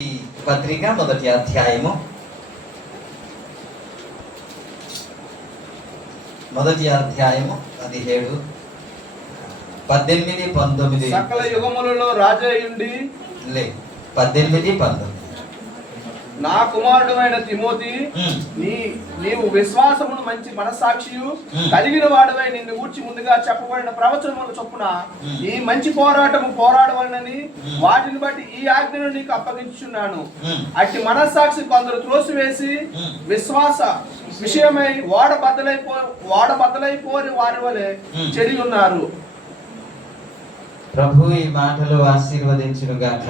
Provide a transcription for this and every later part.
పత్రిక మొదటి అధ్యాయము 17, 18, 19. సకల యుగములలో రాజయ్యుండి 18, 19. నా కుమారుడైన తిమోతి, నీవు విశ్వాసమును మంచి మనస్సాక్షియు కలిగిన వాడవై నిన్ను గూర్చి ముందుగా చెప్పబడిన ప్రవచనముల చొప్పున ఈ మంచి పోరాటము పోరాడవలనని వాటిని బట్టి ఈ ఆజ్ఞను నీకు అప్పగించుచున్నాను. అట్టి మనస్సాక్షి కొందరు త్రోసివేసి విశ్వాస విషయమై ఓడ బద్దలైపోని వారి వలె చెడి ఉన్నారు. ప్రభు ఈ మాటలు ఆశీర్వదించును గాక.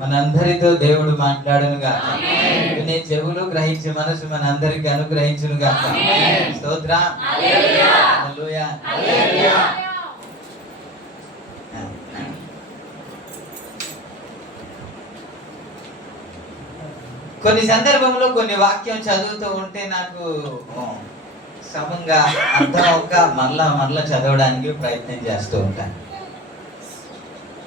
మనందరితో దేవుడు మాట్లాడును గాక. వినే చెవులు గ్రహించే మనసు మనందరికి అనుగ్రహించును గాక. స్తోత్రం. హల్లెలూయా. కొన్ని సందర్భంలో కొన్ని వాక్యం చదువుతూ ఉంటే నాకు సమంగా అర్థం అవ్వక మరలా చదవడానికి ప్రయత్నం చేస్తూ ఉంటాను.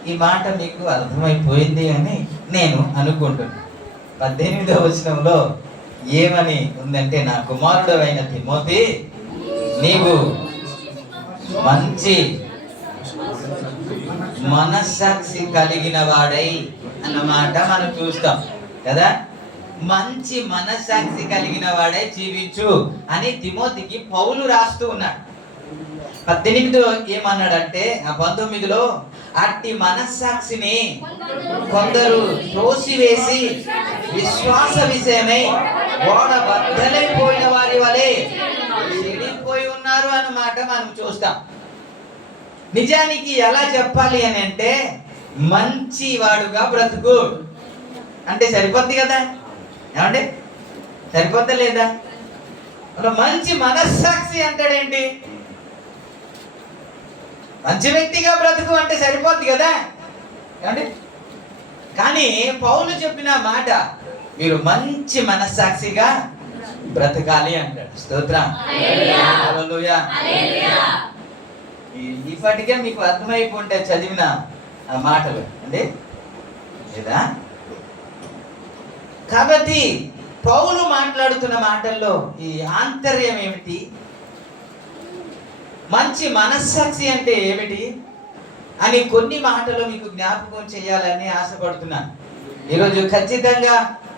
ఈ మాట మీకు అర్థమైపోయింది అని నేను అనుకుంటున్నాను. 18వ వచనంలో ఏమని ఉందంటే, నా కుమారుడు అయిన తిమోతి, నీవు మంచి మనస్సాక్షి కలిగిన వాడై అన్నమాట మనం చూస్తాం కదా. మంచి మనస్సాక్షి కలిగిన వాడై జీవించు అని తిమోతికి పౌలు రాస్తూ ఉన్నాడు. 18 ఏమన్నాడంటే, 19లో అట్టి మనస్సాక్షిని కొందరు త్రోసివేసి విశ్వాస విషయమై ఓడ బద్దలైపోయిన వారి వలె చెడిపోయి ఉన్నారు అన్నమాట మనం చూస్తాం. నిజానికి ఎలా చెప్పాలి అని అంటే, మంచి వాడుగా బ్రతుకు అంటే సరిపోద్ది కదా. ఏమంటే సరిపోద్దా లేదా? మంచి మనస్సాక్షి అంటాడేంటి? మంచి వ్యక్తిగా బ్రతుకు అంటే సరిపోద్ది కదా. ఏమండి? కానీ పౌలు చెప్పిన మాట, మీరు మంచి మనస్సాక్షిగా బ్రతకాలి అంటాడు. స్తోత్రం. హల్లెలూయా. ఇప్పటికే మీకు అర్థమైపోతే చదివిన మాటలు అండి లేదా? కాబట్టి పౌలు మాట్లాడుతున్న మాటల్లో ఈ ఆంతర్యం ఏమిటి? మంచి మనస్సాక్షి అంటే ఏమిటి అని కొన్ని మాటలు మీకు జ్ఞాపకం చేయాలని ఆశపడుతున్నాను. ఈరోజు ఖచ్చితంగా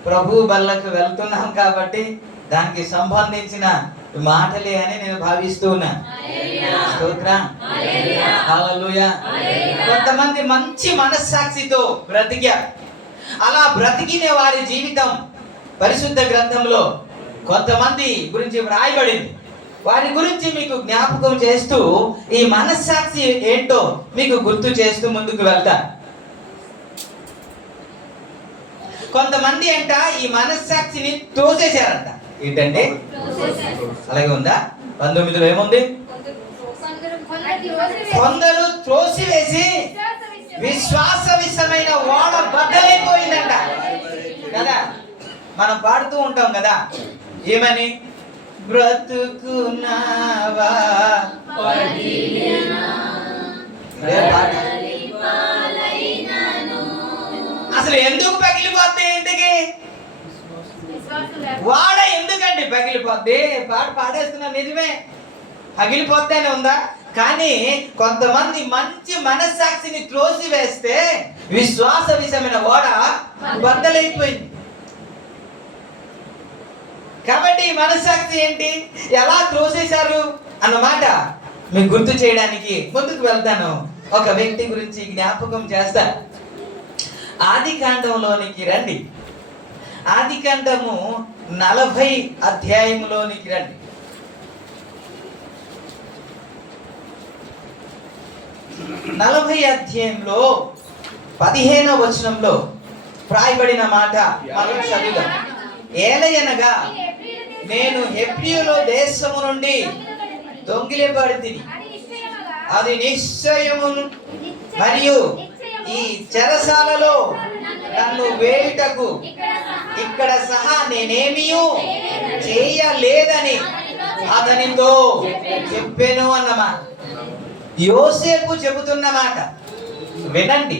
ప్రభు బల్లకు వెళ్తున్నాం కాబట్టి దానికి సంబంధించిన మాటలే అని నేను భావిస్తూ ఉన్నాను. స్తోత్రం. హల్లెలూయా. కొంతమంది మంచి మనస్సాక్షితో బ్రతికారు. అలా బ్రతికిన వారి జీవితం పరిశుద్ధ గ్రంథంలో కొంతమంది గురించి వ్రాయబడింది. వారి గురించి మీకు జ్ఞాపకం చేస్తూ ఈ మనస్సాక్షి ఏంటో మీకు గుర్తు చేస్తూ ముందుకు వెళ్తాను. కొంతమంది అంట ఈ మనస్సాక్షిని తోసేశారంట. ఏంటంటే అలాగే ఉందా? 19లో ఏముంది? కొందరు త్రోసివేసి విశ్వాస విషయమైన ఓడ బద్దలైపోయిందంట కదా. మనం పాడుతూ ఉంటాం కదా, ఏమని? బ్రతుకున్నావా అసలు ఎందుకు పగిలిపోద్ది? ఇంటికి వాడ ఎందుకండి పగిలిపోద్ది? పాడేస్తున్నా, నిజమే పగిలిపోతేనే ఉందా. కానీ కొంతమంది మంచి మనస్సాక్షిని త్రోసి వేస్తే విశ్వాస విషయమైన ఓడ బద్దలైపోయింది. కాబట్టి మనస్సాక్షి ఏంటి, ఎలా త్రోసేశారు అన్నమాట మీకు గుర్తు చేయడానికి ముందుకు వెళ్తాను. ఒక వ్యక్తి గురించి జ్ఞాపకం చేస్తాను. ఆదికాండంలోనికి రండి. ఆదికాండము 40 అధ్యాయంలోనికి రండి. 40 అధ్యాయంలో 15వ వచనంలో వ్రాయబడిన మాట మనం చదువుదాం. ఏలయనగా నేను హెబ్రీయుల దేశము నుండి దొంగిలింపబడితిని, అది నిశ్చయమును, మరియు ఈ చెరసాలలో నన్ను వేయుటకు ఇక్కడ సహా నేనేమియూ చేయలేదని అతనితో చెప్పాను అన్నమాట. యోసేపు చెబుతున్న మాట వినండి.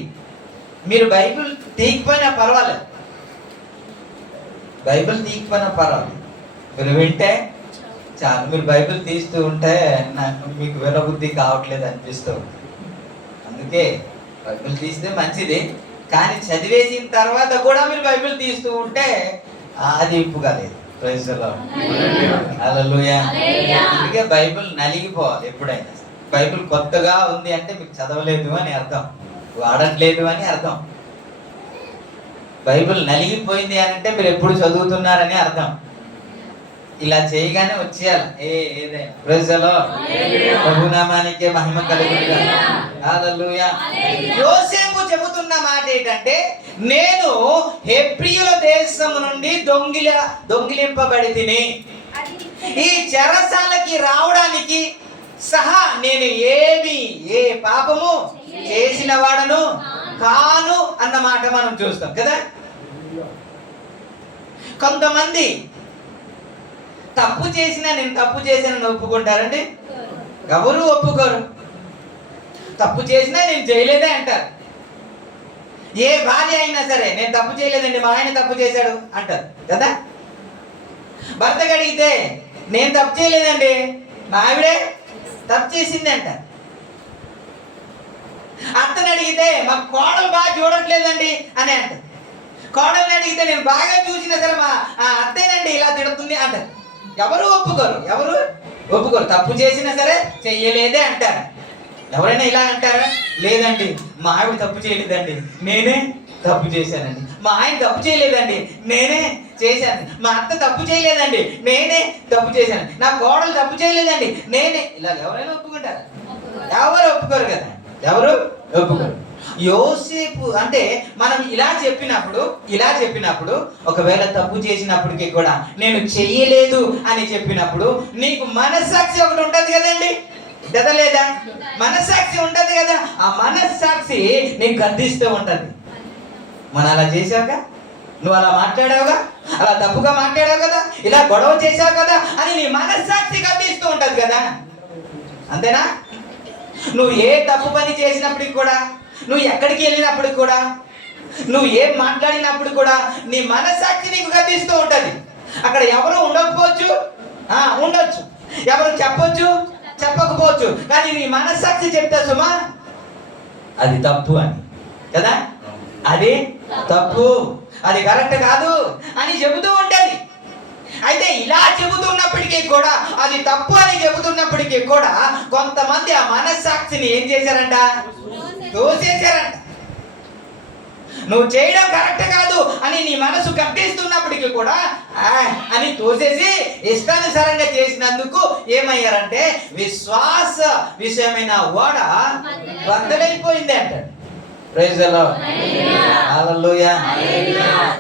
మీరు బైబిల్ తీయకపోయినా పర్వాలేదు, బైబిల్ తీయకపోయినా పర్వాలేదు, మీరు వింటే చాలు. మీరు బైబిల్ తీస్తూ ఉంటే నాకు మీకు వినబుద్ధి కావట్లేదు అనిపిస్తూ ఉంటుంది. అందుకే బైబిల్ తీస్తే మంచిది, కానీ చదివేసిన తర్వాత కూడా మీరు బైబిల్ తీస్తూ ఉంటే అది ఇంపుగా లేదు. ప్రైజ్ ది లార్డ్, హల్లెలూయా. అందుకే బైబిల్ నలిగిపోవాలి ఎప్పుడైనా. బైబిల్ కొత్తగా ఉంది అంటే మీకు చదవలేదు అని అర్థం, వాడట్లేదు అని అర్థం. బైబిల్ నలిగిపోయింది అని అంటే మీరు ఎప్పుడు చదువుతున్నారని అర్థం. ఇలా చేయగానే వచ్చేయాలి ఏదైనా. ప్రైజ్ ది లార్డ్, ప్రభునామానికే మహిమ కలుగునుగాక. హల్లెలూయా. యోసేపు చెబుతున్న మాట ఏంటంటే, నేను హెబ్రీయుల దేశం నుండి దొంగిలింపబడి తిని ఈ చెరసాలకి రావడానికి సహా నేను ఏ పాపము చేసిన వాడను కాను అన్న మాట మనం చూస్తాం కదా. కొంతమంది తప్పు చేసినా నేను తప్పు చేశానని ఒప్పుకుంటారండి? ఎవరు ఒప్పుకోరు. తప్పు చేసినా నేను చేయలేదే అంటారు. ఏ భార్య అయినా సరే నేను తప్పు చేయలేదండి, మా ఆయన తప్పు చేశాడు అంటారు కదా. భర్తకు అడిగితే నేను తప్పు చేయలేదండి, మా ఆవిడే తప్పు చేసింది అంటారు. అత్తని అడిగితే మా కోడలు బాగా చూడట్లేదండి అని అంటారు. కోడల్ని అడిగితే నేను బాగా చూసినా సరే మా అత్తేనండి ఇలా తిడుతుంది అంటారు. ఎవరు ఒప్పుకోరు. తప్పు చేసినా సరే చెయ్యలేదే అంటారు. ఎవరైనా ఇలా అంటారా? లేదండి, మా ఆవిడ తప్పు చేయలేదండి, నేనే తప్పు చేశానండి. మా ఆయన తప్పు చేయలేదండి, నేనే చేశాను. మా అత్త తప్పు చేయలేదండి, నేనే తప్పు చేశాను. నా కోడలు తప్పు చేయలేదండి, నేనే. ఇలా ఎవరైనా ఒప్పుకుంటారా? ఎవరు ఒప్పుకోరు కదా, ఎవరు ఒప్పుకోరు. యోసేపు అంటే మనం ఇలా చెప్పినప్పుడు ఒకవేళ తప్పు చేసినప్పటికీ కూడా నేను చెయ్యలేదు అని చెప్పినప్పుడు నీకు మనస్సాక్షి ఒకటి ఉంటది కదండి, కదా లేదా? మనస్సాక్షి ఉంటది కదా. ఆ మనస్సాక్షి నీకు గద్దిస్తూ ఉంటది. మనం అలా చేశావుగా, నువ్వు అలా మాట్లాడావుగా, అలా తప్పుగా మాట్లాడావు కదా, ఇలా గొడవ చేశావు కదా అని నీ మనస్సాక్షి గద్దిస్తూ ఉంటది కదా. అంతేనా? నువ్వు ఏ తప్పు పని చేసినప్పటికి కూడా, నువ్వు ఎక్కడికి వెళ్ళినప్పుడు కూడా, నువ్వు ఏం మాట్లాడినప్పుడు కూడా నీ మనస్సాక్షి నీకు గద్దిస్తూ ఉంటది. అక్కడ ఎవరు ఉండకపోవచ్చు, ఉండొచ్చు, ఎవరు చెప్పొచ్చు, చెప్పకపోవచ్చు, కానీ నీ మనస్సాక్షి చెప్తా సుమా అది తప్పు అని కదా, అది తప్పు, అది కరెక్ట్ కాదు అని చెబుతూ ఉంటది. అయితే ఇలా చెబుతున్నప్పటికీ కూడా, అది తప్పు అని చెబుతున్నప్పటికీ కూడా కొంతమంది ఆ మనస్సాక్షిని ఏం చేశారంట? తోసేశారంట. నువ్వు చేయడం కరెక్ట్ కాదు అని నీ మనసు గద్దిస్తున్నప్పటికీ కూడా అని తోసేసి ఇష్టానుసారంగా చేసినందుకు ఏమయ్యారంటే విశ్వాస విషయమైన ఓడ బద్దలైపోయింది అంటాడు. ప్రైజ్ ది లార్డ్, హల్లెలూయా.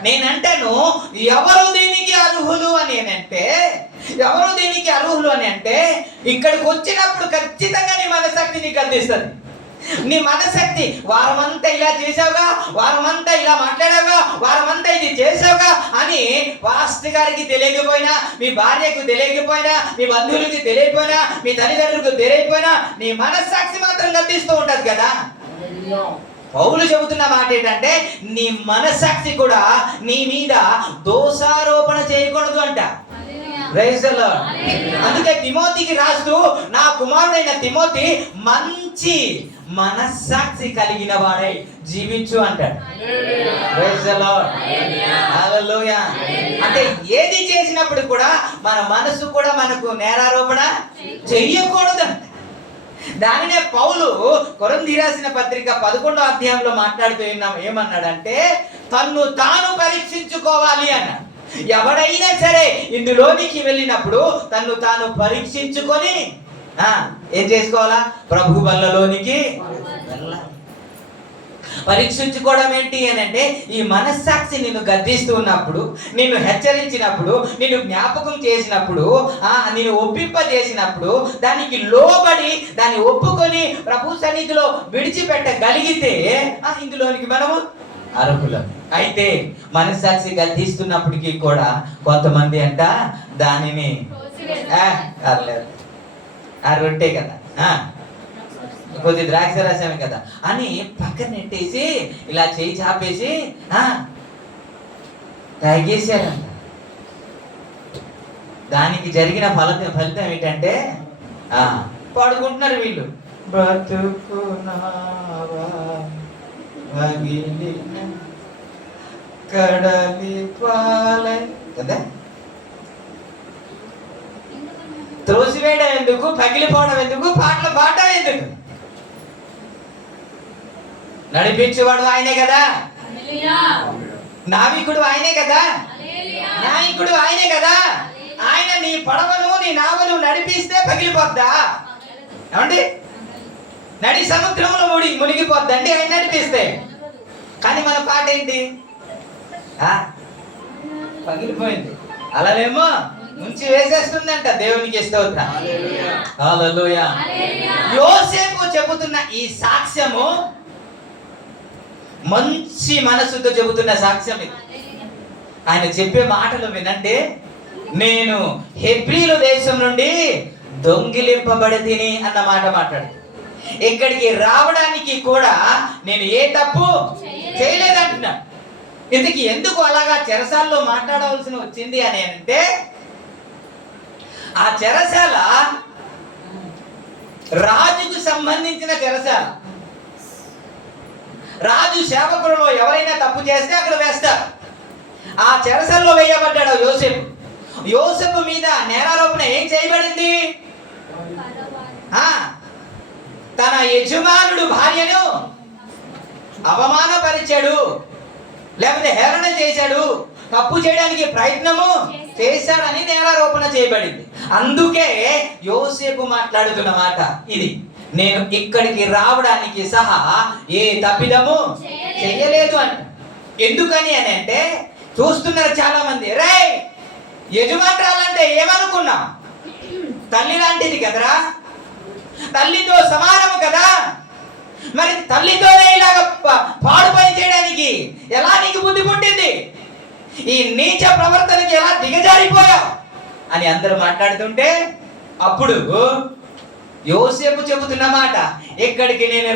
నేనంటాను ఎవరు దీనికి అర్హులు అని అంటే ఇక్కడికి వచ్చినప్పుడు ఖచ్చితంగా నీ మనస్సాక్షి నీకు గద్దిస్తుంది. నీ మనశక్తి వారమంతా ఇలా చేసావుగా, వారమంతా ఇలా మాట్లాడావుగా, వారమంతా ఇది చేసావుగా అని పాస్టర్ గారికి తెలియకపోయినా, మీ భార్యకు తెలియకపోయినా, మీ బంధువులకి తెలియకపోయినా, మీ తల్లిదండ్రులకు తెలియకపోయినా నీ మనస్సాక్షి మాత్రం గద్దిస్తూ ఉంటది కదా. పౌలు చెబుతున్న మాట ఏంటంటే నీ మనస్సాక్షి కూడా నీ మీద దోషారోపణ చేయకూడదు అంట. Praise the lord. అందుకే తిమోతికి రాస్తూ నా కుమారుడైన తిమోతి మంచి మనస్సాక్షి కలిగిన వాడై జీవించు అంటాడు. ప్రైజ్ ది లార్డ్, హల్లెలూయా. అంటే ఏది చేసినప్పుడు కూడా మన మనసు కూడా మనకు నేరారోపణ చెయ్యకూడదు. దానినే పౌలు కొరింథీ రాసిన పత్రిక 11వ అధ్యాయంలో మాట్లాడుతూ ఏమన్నాడంటే తన్ను తాను పరీక్షించుకోవాలి అన్నాడు. ఎవడైనా సరే ఇందులోనికి వెళ్ళినప్పుడు తన్ను తాను పరీక్షించుకొని ఏం చేసుకోవాలా? ప్రభు బల్లలోనికి వెళ్ళాలి. పరీక్షించుకోవడం ఏంటి అని అంటే ఈ మనస్సాక్షి నిన్ను గద్దిస్తూ ఉన్నప్పుడు, నిన్ను హెచ్చరించినప్పుడు, నిన్ను జ్ఞాపకం చేసినప్పుడు, నిన్ను ఒప్పింపజేసినప్పుడు దానికి లోబడి దాన్ని ఒప్పుకొని ప్రభు సన్నిధిలో విడిచిపెట్టగలిగితే ఇందులోనికి మనము అర్హులం. అయితే మనస్సాక్షి గద్దిస్తున్నప్పటికీ కూడా కొంతమంది అంట దానిని రొట్టే కదా, కొద్ది ద్రాక్ష రసమే కదా అని పక్కన నెట్టేసి ఇలా చేయి చాపేసి తాగేసారంట. దానికి జరిగిన ఫలితం ఏంటంటే పాడుకుంటున్నారు వీళ్ళు. బ్రతుకునావా పగిలిన కడలి పాలై కదా, త్రోసివేయడం ఎందుకు, పగిలిపోవడం ఎందుకు, పాటలు పాడడం ఎందుకు? నడిపించేవాడు ఆయనే కదా, నావికుడు ఆయనే కదా, నాయకుడు ఆయనే కదా. ఆయన నీ పడవను నీ నావను నడిపిస్తే పగిలిపోద్దా? ఏమండి, నడి సముద్రంలో మునిగిపోద్దండి ఆయన నడిపిస్తే. కానీ మన పాట ఏంటి? పగిలిపోయింది, అలానేమో ముంచి వేసేస్తుందంట. దేవునికి స్తోత్రం, హల్లెలూయా. యోసేపు చెబుతున్న ఈ సాక్ష్యము మంచి మనసుతో చెబుతున్న సాక్ష్యం ఇది. ఆయన చెప్పే మాటలు వినండి. నేను హెబ్రీల దేశం నుండి దొంగిలింపబడి తిని అన్న మాట మాట్లాడు. ఇక్కడికి రావడానికి కూడా నేను ఏ తప్పు చేయలేదంటున్నా. ఇందుకు ఎందుకు అలాగా చెరసాల్లో మాట్లాడవలసి వచ్చింది అని అంటే, ఆ చెరసాల రాజుకు సంబంధించిన చెరసాల. రాజు సేవకులలో ఎవరైనా తప్పు చేస్తే అక్కడ వేస్తారు. ఆ చెరసాల్లో వేయబడ్డాడు యోసేపు. యోసేపు మీద నేరారోపణ ఏం చేయబడింది? తన యజమానుడు భార్యను అవమానపరిచాడు, లేకపోతే హేళన చేశాడు, తప్పు చేయడానికి ప్రయత్నము చేశాడని నేరారోపణ చేయబడింది. అందుకే యోసేపు మాట్లాడుతున్న మాట ఇది. నేను ఇక్కడికి రావడానికి సహా ఏ తప్పిదము చెయ్యలేదు అంట. ఎందుకని అని అంటే, చూస్తున్నారు చాలా మంది, రే యజమానురాలంటే ఏమనుకున్నా? తల్లి లాంటిది కదరా, తల్లితో సమానము కదా. మరి తల్లితోనే ఇలాగ పాడు పని చేయడానికి ఎలా నీకు బుద్ధి పుట్టింది? ఈ నీచ ప్రవర్తనకి ఎలా దిగజారిపోయావు అని అందరూ మాట్లాడుతుంటే, అప్పుడు యోసేపు చెబుతున్న మాట, ఇక్కడికి నేను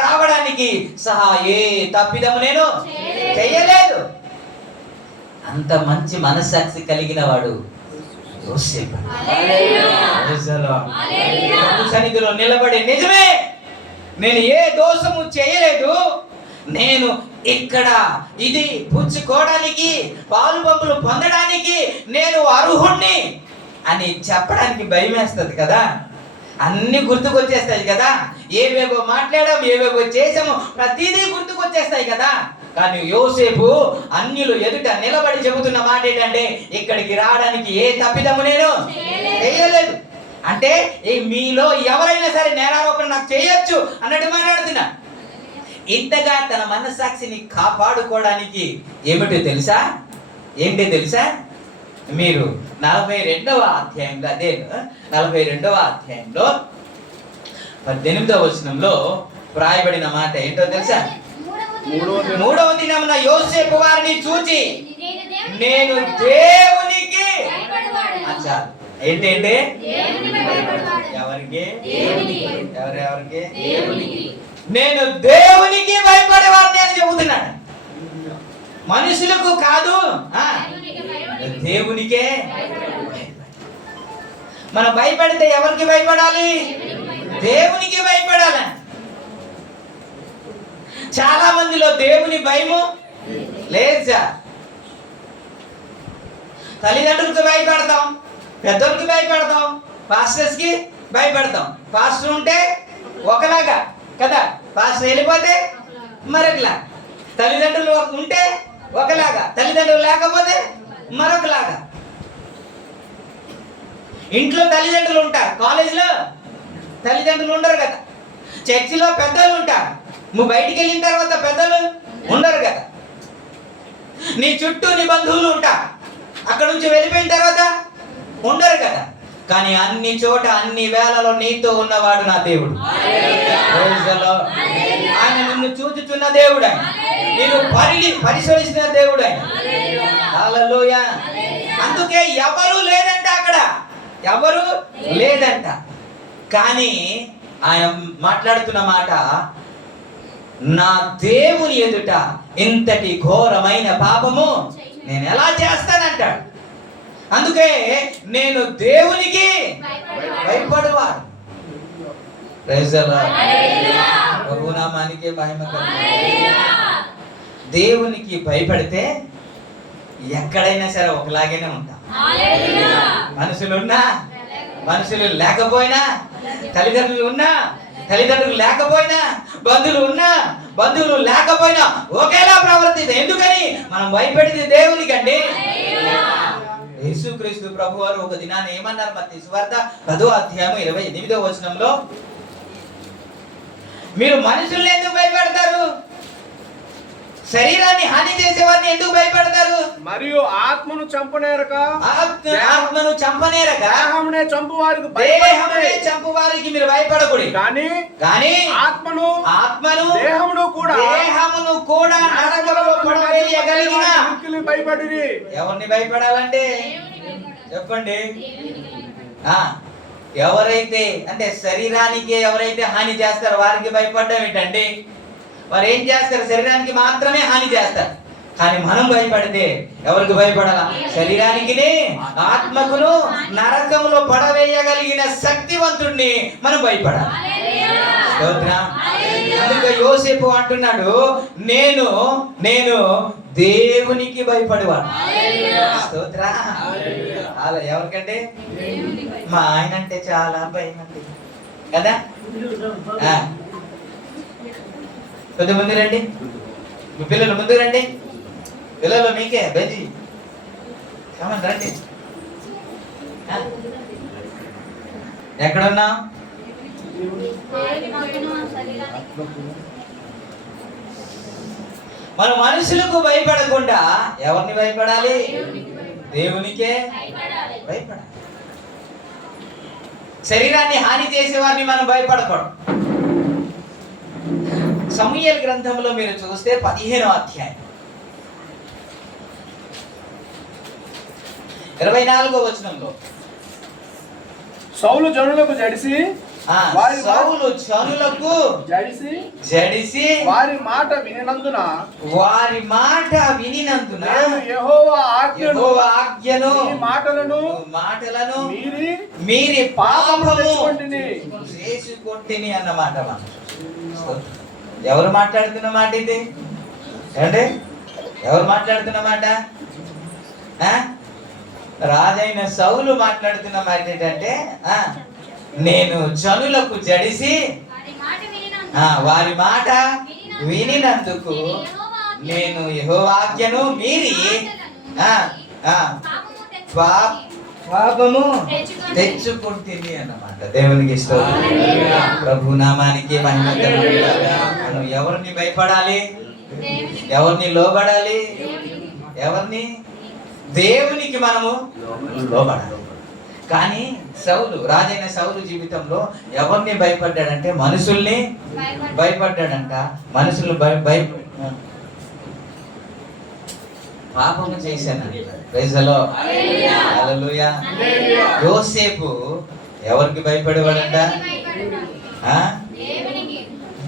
రావడానికి సహా ఏ తప్పిదము నేను చెయ్యలేదు. అంత మంచి మనస్సాక్షి కలిగిన వాడు యోసేపు. సన్నిధిలో నిలబడి, నిజమే నేను ఏ దోషము చేయలేదు, నేను ఇక్కడ ఇది పుచ్చుకోవడానికి, పాలు పంపులు పొందడానికి నేను అర్హుణ్ణి అని చెప్పడానికి భయం వేస్తుంది కదా. అన్ని గుర్తుకొచ్చేస్తాయి కదా, ఏవేవో మాట్లాడాం, ఏవేవో చేసాము, ప్రతిదీ గుర్తుకొచ్చేస్తాయి కదా. కానీ యోసేపు అన్యులు ఎదుట నిలబడి చెబుతున్న మాట ఏంటంటే, ఇక్కడికి రావడానికి ఏ తప్పిదము నేను చేయలేదు. అంటే మీలో ఎవరైనా సరే నేరారోపణ నాకు చేయొచ్చు అన్నట్టు మాట్లాడుతున్నా. ఇంతగా తన మనస్సాక్షిని కాపాడుకోవడానికి ఏంటో తెలుసా? మీరు 42వ అధ్యాయంలో, 42వ అధ్యాయంలో 18వ వచనంలో వ్రాయబడిన మాట ఏంటో తెలుసా? 3వ దినమున యోసేపు వారిని చూచి నేను దేవునికి, ఏంటంటే ఎవరికి? నేను దేవునికి భయపడేవాడిని అని చెబుతున్నాడు. మనుషులకు కాదు, దేవునికే. మనం భయపడితే ఎవరికి భయపడాలి? దేవునికి భయపడాలి. చాలా మందిలో దేవుని భయము లేదు సార్. తల్లిదండ్రులకు భయపడతాం, పెద్దోళ్ళకి భయపడతాం, పాస్టర్స్ కి భయపడతాం. పాస్టర్ ఉంటే ఒకలాగా కదా, పాస్టర్ వెళ్ళిపోతే మరొకలా. తల్లిదండ్రులు ఉంటే ఒకలాగా, తల్లిదండ్రులు లేకపోతే మరొకలాగా. ఇంట్లో తల్లిదండ్రులు ఉంటారు, కాలేజీలో తల్లిదండ్రులు ఉండరు కదా. చర్చిలో పెద్దలు ఉంటారు, నువ్వు బయటికి వెళ్ళిన తర్వాత పెద్దలు ఉండరు కదా. నీ చుట్టూ నీ బంధువులు ఉంటారు, అక్కడ నుంచి వెళ్ళిపోయిన తర్వాత ఉండరు కదా. కానీ అన్ని చోట అన్ని వేళలో నీతో ఉన్నవాడు నా దేవుడు. ఆయన నిన్ను చూచుచున్న దేవుడు, ఆయన నిన్ను పరిశోధించిన దేవుడు ఆయన. హల్లెలూయా. అందుకే ఎవరు లేదంట, అక్కడ ఎవరు లేదంట. కానీ ఆయన మాట్లాడుతున్న మాట, నా దేవుని ఎదుట ఇంతటి ఘోరమైన పాపము నేను ఎలా చేస్తానంటాడు. అందుకే నేను దేవునికి భయపడేవాడు. Praise the lord. ప్రభు నామానికి మహిమ కలుగును. దేవునికి భయపడితే ఎక్కడైనా సరే ఒకలాగానే ఉంటాం. మనుషులు లేకపోయినా, తల్లిదండ్రులు ఉన్నా, తల్లిదండ్రులు లేకపోయినా, బంధువులు లేకపోయినా ఒకేలా ప్రవర్తిస్తాం. ఎందుకని? మనం భయపడింది దేవునికి అండి. యేసుక్రీస్తు ప్రభు వారు ఒక దినాన్ని ఏమన్నారు? మత్తయి సువార్త 10వ అధ్యాయం 28వ వచనంలో, మీరు మనుషుల్ని ఎందుకు భయపడతారు? శరీరాన్ని హాని చేసేవారిని ఎందుకు భయపడతారు? మరియు ఆత్మను చంపనేరక దేహమునే చంపువారికి మీరు భయపడకూడదు. కానీ ఆత్మను దేహమును కూడా నరకములో పడవేయగలిగిన భయపడిరి. ఎవరిని భయపడాలంటే చెప్పండి. ఎవరైతే అంటే శరీరానికి ఎవరైతే హాని చేస్తారో వారికి భయపడడం ఏంటండి? వారు ఏం చేస్తారు? శరీరానికి మాత్రమే హాని చేస్తారు. కానీ మనం భయపడితే ఎవరికి భయపడాలా? శరీరానికి, ఆత్మకును నరకంలో పడవేయగలిగిన శక్తివంతుడిని మనం భయపడాలి. అందుకే యోసేపు అంటున్నాడు, నేను దేవునికి భయపడేవాడు. స్తోత్ర. అలా ఎవరికంటే? మా ఆయన అంటే చాలా భయం అండి కదా. కొద్ది ముందు రండి, మీ పిల్లలు ముందు రండి. పిల్లలు మీకే బెంజి కమన్ రండి. ఎక్కడున్నా? మనం మనుషులకు భయపడకుండా ఎవరిని భయపడాలి? దేవునికే భయపడాలి. శరీరాన్ని హాని చేసేవారిని మనం భయపడకూడదు. సమూయేలు గ్రంథంలో మీరు చూస్తే 15వ అధ్యాయం 24వ వచనంలో, సౌలు జనులకు జడిసి వారి మాట వినినందున నేను యెహోవా ఆజ్ఞను మాటలను మీరి పాపము చేసుకొంటిని అన్నమాట. ఎవరు మాట్లాడుతున్న మాట ఇది? అంటే ఎవరు మాట్లాడుతున్న మాట? రాజైన సౌలు మాట్లాడుతున్న మాట ఏంటంటే, నేను జనులకు జడిసి వారి మాట వినినందుకు నేను యెహోవా ఆజ్ఞను మీరి పాపము తెచ్చుకుంటుంది అన్నమాట. దేవునికి స్తోత్రం. ప్రభు నామానికి మహిమ కలుగుగాక. మనం ఎవరిని భయపడాలి? ఎవరిని లోబడాలి? ఎవరిని? దేవునికి మనము లోబడాలి. కానీ రాజైన సౌలు జీవితంలో ఎవరిని భయపడ్డాడంటే మనుషుల్ని భయపడ్డాడంట. మనుషులు పాపము చేశానంట. Praise the Lord. హల్లెలూయా. యోసేపు ఎవరికి భయపడేవాడంట?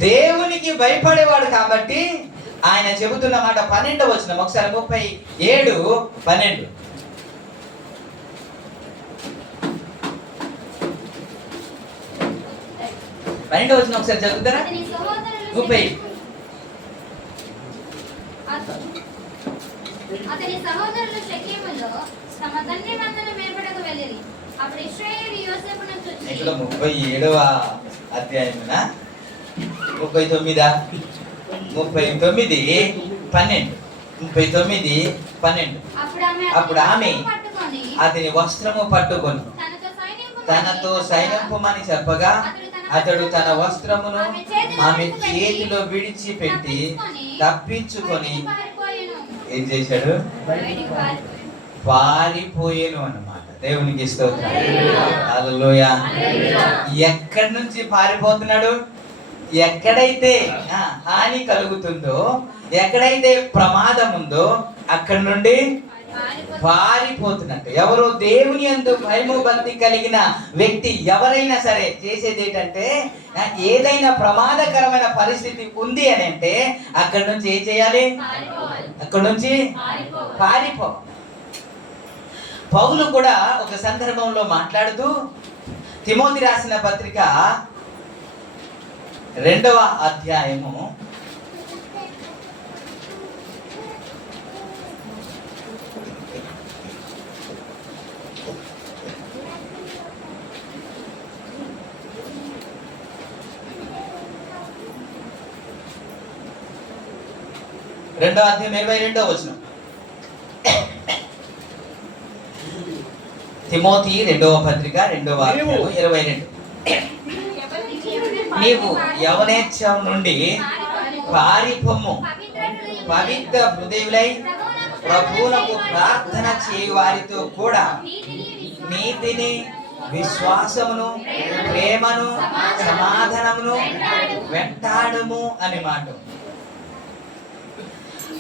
దేవునికి భయపడేవాడు. కాబట్టి ఆయన చెబుతున్న మాట 12వ వచనం ఒకసారి 37:12. ఒకసారి చదువుతారా? 30. అతని సహోదరులు షెకెములో తమ తండ్రి మందను మేపడకు వెళ్ళిరి. అప్పుడు ఇశ్రాయేలు యోసేపును చూచి, ఇక్కడ 37వ అధ్యాయమున 39:12 అప్పుడు ఆమె అతని వస్త్రము పట్టుకొని తనతో సైనింపమని చెప్పగా అతడు తన వస్త్రమును ఆమె చేతిలో విడిచిపెట్టి తప్పించుకొని ఏం చేశాడు? పారిపోయాను అన్నమాట. దేవునికి స్తోత్రం. హల్లెలూయా. ఎక్కడి నుంచి పారిపోతున్నాడు? ఎక్కడైతే హాని కలుగుతుందో, ఎక్కడైతే ప్రమాదం ఉందో అక్కడి నుండి పారిపోతున్నట్టు. ఎవరు? దేవుని యందు భయము భక్తి కలిగిన వ్యక్తి ఎవరైనా సరే చేసేది ఏంటంటే, ఏదైనా ప్రమాదకరమైన పరిస్థితి ఉంది అని అంటే అక్కడి నుంచి ఏం చేయాలి? అక్కడి నుంచి పౌలు కూడా ఒక సందర్భంలో మాట్లాడుతూ తిమోతి రాసిన పత్రిక 2వ అధ్యాయము 2వ అధ్యాయం 22వ వచనం. తిమోతి 2వ పత్రిక 2వ అధ్యాయం 22. నీవు యవనేచ్ఛం నుండి పారిపొమ్ము, పవిత్ర హృదయులై ప్రభువునకు ప్రార్థన చేయు వారితో కూడా నీతిని, విశ్వాసమును, ప్రేమను, సమాధానమును వెంటాడము అని మాట.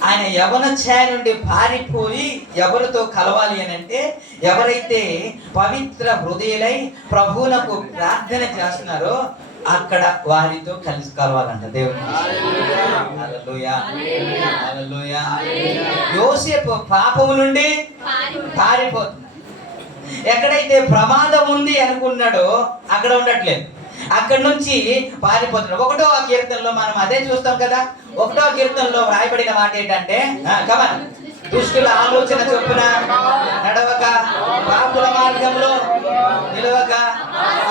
ఆయన యవన ఛాయ నుండి పారిపోయి ఎవరితో కలవాలి అని అంటే, ఎవరైతే పవిత్ర హృదయులై ప్రభువునకు ప్రార్థన చేస్తున్నారో అక్కడ వారితో కలిసి కలవాలంట దేవుని. హల్లెలూయా, హల్లెలూయా. యోసేపు పాపము నుండి పారిపోతున్నాడు. ఎక్కడైతే ప్రమాదం ఉంది అనుకున్నాడో అక్కడ ఉండట్లేదు, అక్కడ నుంచి పారిపోతున్నాడు. 1వ కీర్తనలో మనం అదే చూస్తాం కదా. 1వ కీర్తనలో వ్రాయబడిన మాట ఏంటంటే, కమన్, దుష్టుల ఆలోచన చొప్పున నడవక, పాపుల మార్గంలో నిలవక,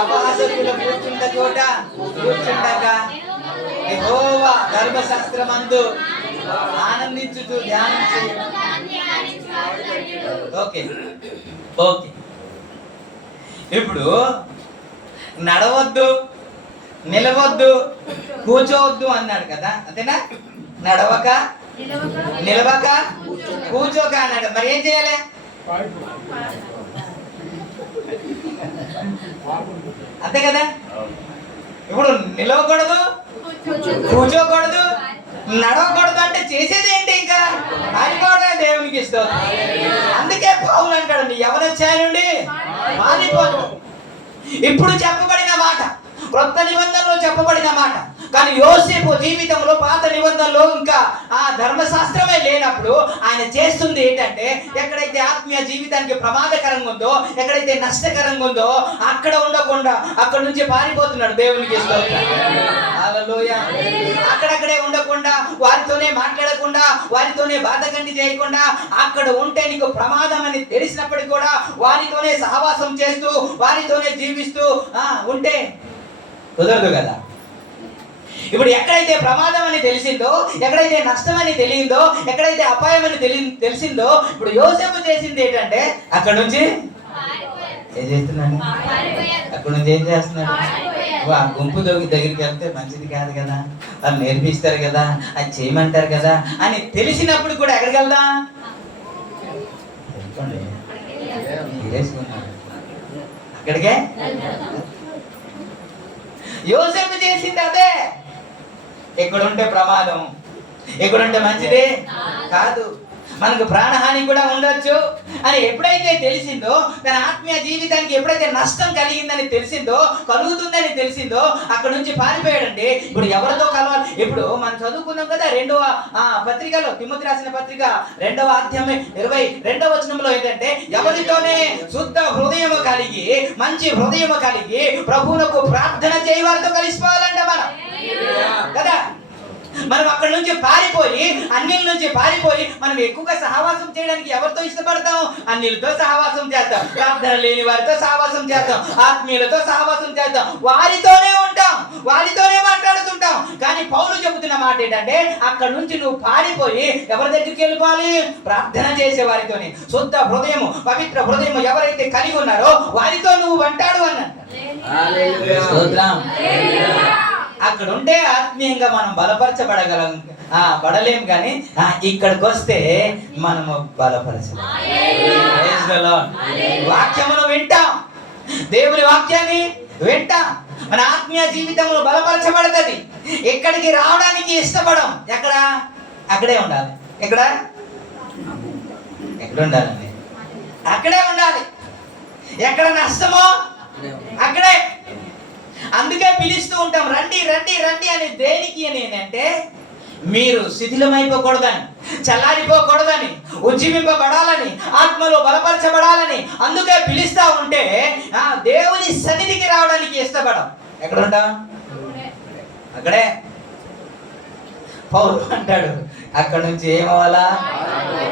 అపహాసకుల కూర్చుంట చోట కూర్చుండక, యెహోవా ధర్మశాస్త్రమందు ఆనందించుతూ ధ్యానం చేయ. Okay okay. ఇప్పుడు నడవద్దు, నిలవద్దు, కూర్చోవద్దు అన్నాడు కదా, అంతేనా? నడవక, నిలవక, కూర్చోక అన్నాడు. మరి ఏం చేయాలి? అంతే కదా. ఇప్పుడు నిలవకూడదు, కూర్చోకూడదు, నడవకూడదు అంటే చేసేది ఏంటి? ఇంకా పారిపోవడం దేవునికి ఇష్టం. అందుకే పౌలు అంటాడు, నీ యవన ఛాయ నుండి పారిపోదు. ఇప్పుడు చెప్పబడిన మాట కొత్త నిబంధనలో చెప్పబడిన మాట. కానీ యోసేపు జీవితంలో పాత నిబంధనలో ఇంకా ఆ ధర్మశాస్త్రమే లేనప్పుడు ఆయన చేస్తుంది ఏంటంటే, ఎక్కడైతే ఆత్మీయ జీవితానికి ప్రమాదకరంగా ఉందో, ఎక్కడైతే నష్టకరంగా ఉందో అక్కడ ఉండకుండా అక్కడ నుంచి పారిపోతున్నాడు. దేవునికి స్తోత్రం. హల్లెలూయా. అక్కడక్కడే ఉండకుండా, వారితోనే మాట్లాడకుండా, వారితోనే బాధకండి చేయకుండా, అక్కడ ఉంటే నీకు ప్రమాదం అని తెలిసినప్పటికీ కూడా వారితోనే సహవాసం చేస్తూ, వారితోనే జీవిస్తూ ఉంటే కుదరదు కదా. ఇప్పుడు ఎక్కడైతే ప్రమాదం అని తెలిసిందో, ఎక్కడైతే నష్టం అని తెలియందో, ఎక్కడైతే అపాయం అని తెలిసిందో, ఇప్పుడు యోసేపు చేసింది ఏంటంటే అక్కడ నుంచి ఏం చేస్తున్నాడు? అక్కడ నుంచి ఏం చేస్తున్నాడు? ఆ గుంపు దగ్గరికి వెళ్తే మంచిది కాదు కదా, వాళ్ళు నేర్పిస్తారు కదా, అది చేయమంటారు కదా అని తెలిసినప్పుడు కూడా ఎక్కడికి వెళ్దాం? అక్కడికే. యోసేపు చేసింది అదే. ఎక్కడుంటే ప్రమాదం, ఎక్కడుంటే మంచిదే కాదు, మనకు ప్రాణహాని కూడా ఉండొచ్చు అని ఎప్పుడైతే తెలిసిందో, తన ఆత్మీయ జీవితానికి ఎప్పుడైతే నష్టం కలిగిందని తెలిసిందో, కలుగుతుందని తెలిసిందో అక్కడ నుంచి పారిపోయాడండి. ఇప్పుడు ఎవరితో కలవాలి? ఇప్పుడు మనం చదువుకున్నాం కదా 2వ పత్రికలో, తిమోతి రాసిన పత్రిక 2వ అధ్యాయం 22వ వచనంలో ఏంటంటే, ఎవరితోనే శుద్ధ హృదయం కలిగి, మంచి హృదయం కలిగి ప్రభువునకు ప్రార్థన చేయ వారితో కలిసిపోవాలంట మనం కదా. మనం అక్కడ నుంచి పారిపోయి, అన్నిల నుంచి పారిపోయి, మనం ఎక్కువగా సహవాసం చేయడానికి ఎవరితో ఇష్టపడతాం? అన్నిలతో సహవాసం చేస్తాం, ప్రార్థన లేని వారితో సహవాసం చేస్తాం, ఆత్మీయులతో సహవాసం చేస్తాం, వారితోనే ఉంటాం, వారితోనే మాట్లాడుతుంటాం. కానీ పౌలు చెబుతున్న మాట ఏంటంటే, అక్కడ నుంచి నువ్వు పారిపోయి ఎవరి దగ్గరికి వెళ్ళిపోవాలి? ప్రార్థన చేసే వారితోనే, శుద్ధ హృదయము, పవిత్ర హృదయము ఎవరైతే కలిగి ఉన్నారో వారితో నువ్వు వెంటాడు అన్నట్టు. అక్కడ ఉంటే ఆత్మీయంగా మనం బలపరచబడగలం, పడలేం. కానీ ఇక్కడికి వస్తే మనము బలపరచలేం. వాక్యమును వింటాం, దేవుని వాక్యాన్ని వింటాం, మన ఆత్మీయ జీవితంలో బలపరచబడుతుంది. ఎక్కడికి రావడానికి ఇష్టపడం. ఎక్కడ? అక్కడే ఉండాలి. ఎక్కడ ఉండాలండి? అక్కడే ఉండాలి. ఎక్కడ నష్టమో అక్కడే. అందుకే పిలుస్తూ ఉంటాం, రండి రండి రండి అని. దేనికి అని అంటే, మీరు శిథిలమైపోకూడదని, చల్లారిపోకూడదని, ఉజ్జీవింపబడాలని, ఆత్మలో బలపరచబడాలని అందుకే పిలుస్తా ఉంటే దేవుని సన్నిధికి రావడానికి ఇష్టపడం. ఎక్కడ ఉంటాం? అక్కడే. పౌలు అంటాడు అక్కడ నుంచి ఏమవ్వాలా?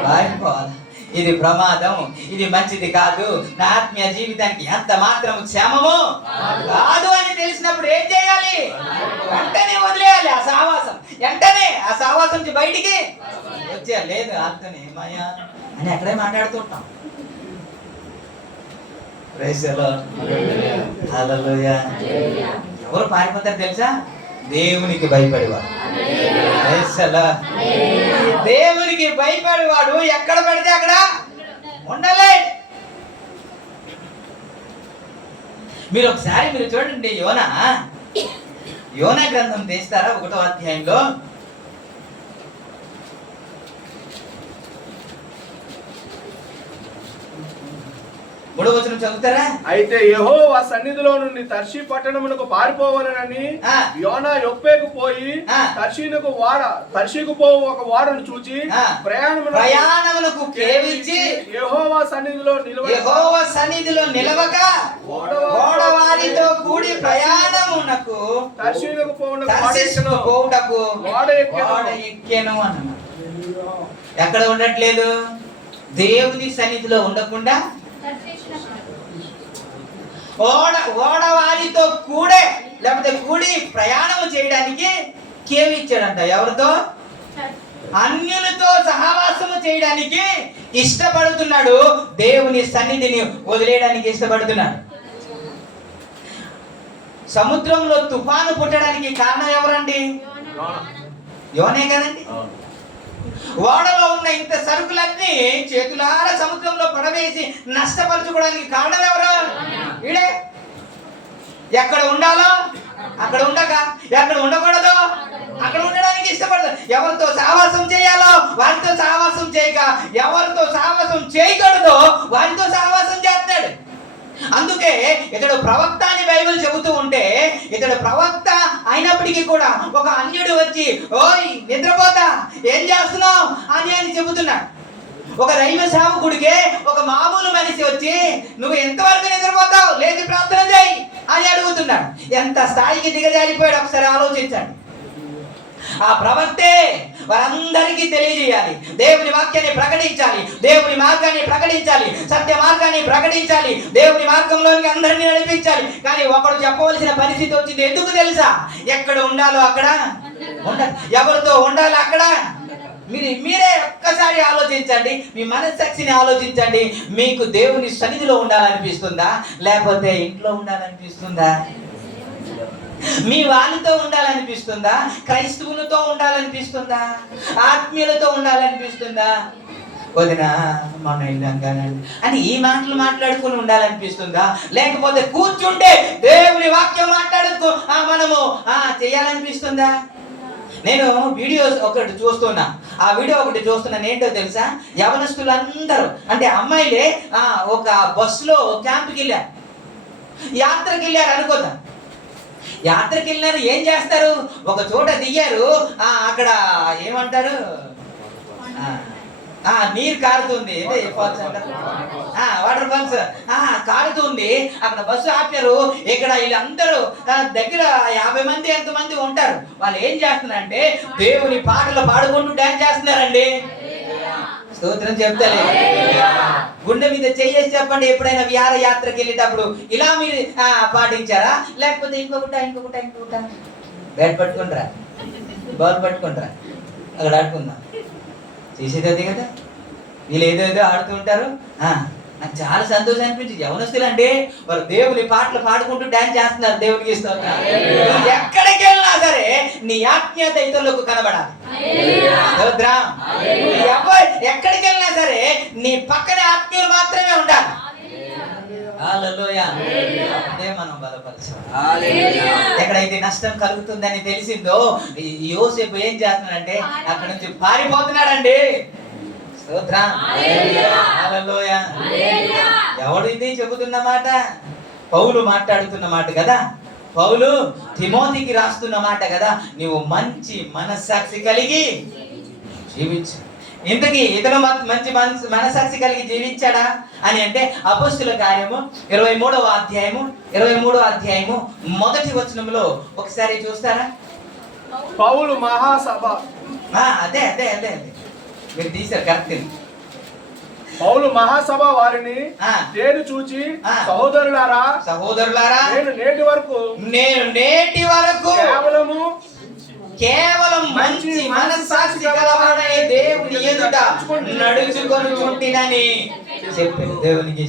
పారిపోవాలా. ఇది ప్రమాదం, ఇది మంచిది కాదు, నా ఆత్మీయ జీవితానికి ఎంత మాత్రం క్షేమము కాదు అని తెలిసినప్పుడు ఏం చేయాలి? వెంటనే వదిలేయాలి ఆ సావాసం. వెంటనే ఆ సావాసం నుంచి బయటికి వచ్చేయాలి. లేదు ఆత్మని ఏమయ్యా అని అక్కడే మాట్లాడుతుంటాం. Praise the Lord. హల్లెలూయా. ఎవరు పారిపోతారు తెలుసా? దేవునికి భయపడేవాడు. దేవునికి భయపడేవాడు ఎక్కడ పడితే అక్కడ ఉండలే. మీరు ఒకసారి మీరు చూడండి, యోనా గ్రంథం తీస్తారా? 1వ అధ్యాయంలో 3వ వచనం చదువుతారా? అయితే యెహోవా సన్నిధిలో నుండి తర్షీ పట్టణమునకు పారిపోవాలని యోనా యొప్పేకు పోయి తర్షీకు పోవు ఒక వాడను చూచి ప్రయాణమునకు కేవించి యెహోవా సన్నిధిలో నిలవక ఓడవారితో కూడి ప్రయాణమునకు తర్షీకు పోవుటకు ఓడ ఎక్కెను అన్నమాట. ఎక్కడ ఉండట్లేదు? దేవుని సన్నిధిలో ఉండకుండా ఓడవారితో కూడే లేకపోతే కూడి ప్రయాణం చేయడానికి కేవి ఇచ్చాడంట. ఎవరితో? అన్యులతో సహవాసము చేయడానికి ఇష్టపడుతున్నాడు. దేవుని సన్నిధిని వదిలేయడానికి ఇష్టపడుతున్నాడు. సముద్రంలో తుఫాను పుట్టడానికి కారణం ఎవరండి? యోనే కదండి. ఓడలో ఉన్న ఇంత సరుకులన్నీ చేతులారా సముద్రంలో పడవేసి నష్టపరచుకోవడానికి కారణం ఎవరు? ఈడే. ఎక్కడ ఉండాలో అక్కడ ఉండక, ఎక్కడ ఉండకూడదు అక్కడ ఉండడానికి ఇష్టపడతాడు. ఎవరితో సహవాసం చేయాలో వారితో సహవాసం చేయక, ఎవరితో సహవాసం చేయకూడదో వారితో సహవాసం చేస్తాడు. అందుకే ఇతడు ప్రవక్త అని బైబిల్ చెబుతూ ఉంటే, ఇతడు ప్రవక్త అయినప్పటికీ కూడా ఒక అన్యుడు వచ్చి ఓయ్ నిద్రపోతా ఏం చేస్తున్నావు అని చెబుతున్నాడు. ఒక దైవ సేవకుడికే ఒక మామూలు మనిషి వచ్చి నువ్వు ఎంతవరకు నిద్రపోతావు, లేచి ప్రార్థన చేయి అని అడుగుతున్నాడు. ఎంత స్థాయికి దిగజారిపోయాడు ఒకసారి ఆలోచించండి. ఆ ప్రవక్తే వారందరికీ తెలియజేయాలి, దేవుని వాక్యాన్ని ప్రకటించాలి, దేవుని మార్గాన్ని ప్రకటించాలి, సత్య మార్గాన్ని ప్రకటించాలి, దేవుని మార్గంలోకి అందరినీ నడిపించాలి. కానీ ఒకడు చెప్పవలసిన పరిస్థితి వచ్చింది. ఎందుకు తెలుసా? ఎక్కడ ఉండాలో అక్కడ ఉండాలి, ఎవరితో ఉండాలో అక్కడ. మీరే ఒక్కసారి ఆలోచించండి, మీ మనస్సాక్షిని ఆలోచించండి. మీకు దేవుని సన్నిధిలో ఉండాలనిపిస్తుందా, లేకపోతే ఇంట్లో ఉండాలనిపిస్తుందా? మీ వాళ్ళతో ఉండాలనిపిస్తుందా, క్రైస్తవులతో ఉండాలనిపిస్తుందా, ఆత్మీయులతో ఉండాలనిపిస్తుందా? వదిన మన ఇల్లంగానండి అని ఈ మాటలు మాట్లాడుకుని ఉండాలనిపిస్తుందా, లేకపోతే కూర్చుంటే దేవుని వాక్యం మాట్లాడుతూ మనము చేయాలనిపిస్తుందా? నేను వీడియోస్ ఒకటి చూస్తున్నా. ఆ వీడియో ఒకటి చూస్తున్నాను. ఏంటో తెలుసా? యవనస్తులందరూ అంటే అమ్మాయిలే ఒక బస్సులో క్యాంప్కి వెళ్ళారు, యాత్రకి వెళ్ళారు అనుకుందాం. యాత్రకి వెళ్ళినారు, ఏం చేస్తారు? ఒక చోట దిగారు, అక్కడ ఏమంటారు, నీరు కారుతుంది, వాటర్ ఫాల్స్ కారుతుంది. అక్కడ బస్సు ఆపారు. ఇక్కడ వీళ్ళందరూ దగ్గర 50 మంది ఎంతమంది ఉంటారు. వాళ్ళు ఏం చేస్తున్నారంటే దేవుని పాటలు పాడుకుంటూ డాన్స్ చేస్తున్నారండి. స్తోత్రం చెప్తలే. గుండె మీద చెయ్యేసి చెప్పండి, ఎప్పుడైనా విహార యాత్రకి వెళ్ళేటప్పుడు ఇలా మీరు పాటించారా? లేకపోతే ఇంకొకట బ్యాట్ పట్టుకుంటారా, బాల్ పట్టుకుంటారా, అక్కడ ఆడుకుందాం చేసేది అది కదా. వీళ్ళు ఏదేదో ఆడుతూ ఉంటారు. నాకు చాలా సంతోషం అనిపించింది. యవనస్తులు అంటే వారు దేవుని పాటలు పాడుకుంటూ డాన్స్ చేస్తున్నారు. దేవునికి స్తోత్రం. ఎక్కడికి వెళ్ళినా సరే నీ ఆత్మీయత ఇతరులకు కనబడాలి. స్తోత్రం. ఎక్కడికి వెళ్ళినా సరే నీ పక్కన ఆత్మీయులు మాత్రమే ఉండాలి. హల్లెలూయా. అదే మనం బలపరచాలి. ఎక్కడైతే నష్టం కలుగుతుందని తెలిసిందో యోసేపు ఏం చేస్తున్నాడంటే అక్కడ నుంచి పారిపోతున్నాడండి. స్తోత్రం. హల్లెలూయా. ఎవడు ఇది చెబుతున్న మాట? పౌలు మాట్లాడుతున్న మాట కదా. పౌలు తిమోతికి రాస్తున్న మాట కదా, నీవు మంచి మనస్సాక్షి కలిగి జీవించు. ఇంతకీ ఇతను మంచి మనస్సాక్షి కలిగి జీవించాడా అని అంటే అపోస్తుల కార్యము 23వ అధ్యాయము మొదటి వచనంలో ఒకసారి చూస్తారా? పౌలు మహాసభ, అదే మీరు తీశారు కరెక్ట్. పౌలు మహాసభ వారిని నేను చూచి, సహోదరులారా నేను నేటి వరకు కేవలం మంచి మనస్సాక్షి గలవాడనే దేవుని ఎదుట నడుచుకొనుచుంటినని చెప్పాడు. దేవునికి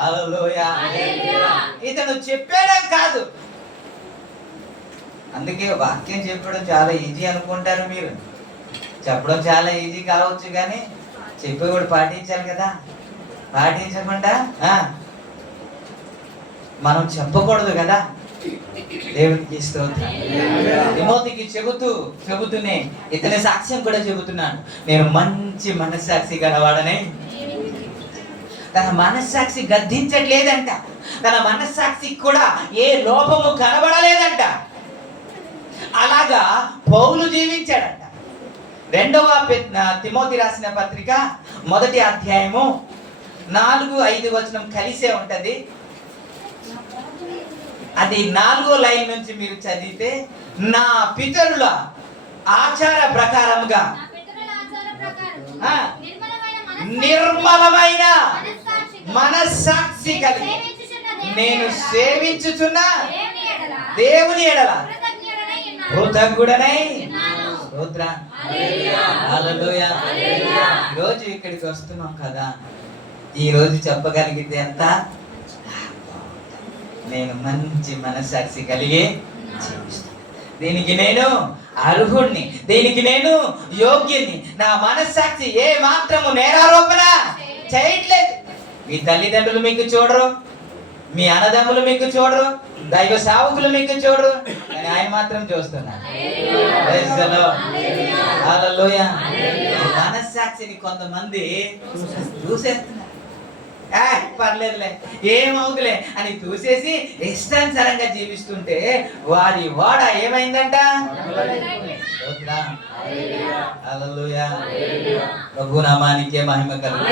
హల్లెలూయా. ఇతను చెప్పడం కాదు, అందుకే వాక్యం చెప్పడం చాలా ఈజీ అనుకుంటారు మీరు. చెప్పడం చాలా ఈజీ కావచ్చు, కానీ చెప్పేవాడు పాటించాలి కదా. పాటించకుండా మనం చెప్పకూడదు కదా. దేవునికి స్తోత్రం. తిమోతికి చెబుతూనే ఇతని సాక్ష్యం కూడా చెబుతున్నాను, నేను మంచి మనస్సాక్షి గలవాడనే. తన మనస్సాక్షి గద్దించట్లేదంట, తన మనస్సాక్షి కూడా ఏ లోపము కనబడలేదంట. అలాగా పౌలు జీవించాడంట. 2వ తిమోతి రాసిన పత్రిక 1వ అధ్యాయము 4-5 వచనం కలిసే ఉంటది. అది 4వ లైన్ నుంచి మీరు చదివితే, నా పితరుల ఆచార ప్రకారముగా నిర్మలమైన మనస్సాక్షి కలిగి నేను సేవించుచున్న దేవుని ఎడల కృతజ్ఞుడనై ఈరోజు ఇక్కడికి వస్తున్నాం కదా, ఈరోజు చెప్పగలిగితే ఎంత, నేను మంచి మనస్సాక్షి కలిగి జీవిస్తాను, దీనికి నేను అర్హుణ్ణి, దీనికి నేను యోగ్యుని. నా మనస్సాక్షి ఏ మాత్రము నేరారోపణ చేయట్లేదు. మీ తల్లిదండ్రులు మీకు చూడరు, మీ అన్నదమ్ములు మీకు చూడరు, దైవ సేవకులు మీకు చూడరు, కానీ ఆయన మాత్రం చూస్తున్నారు. మనస్సాక్షిని కొంతమంది చూసేస్తున్నారు. పర్లేదులే, ఏమవుతులే అని చూసేసి ఇష్టానుసారంగా జీవిస్తుంటే వారి వాడ ఏమైందంట? ప్రభు నామానికే మహిమ కలుగు.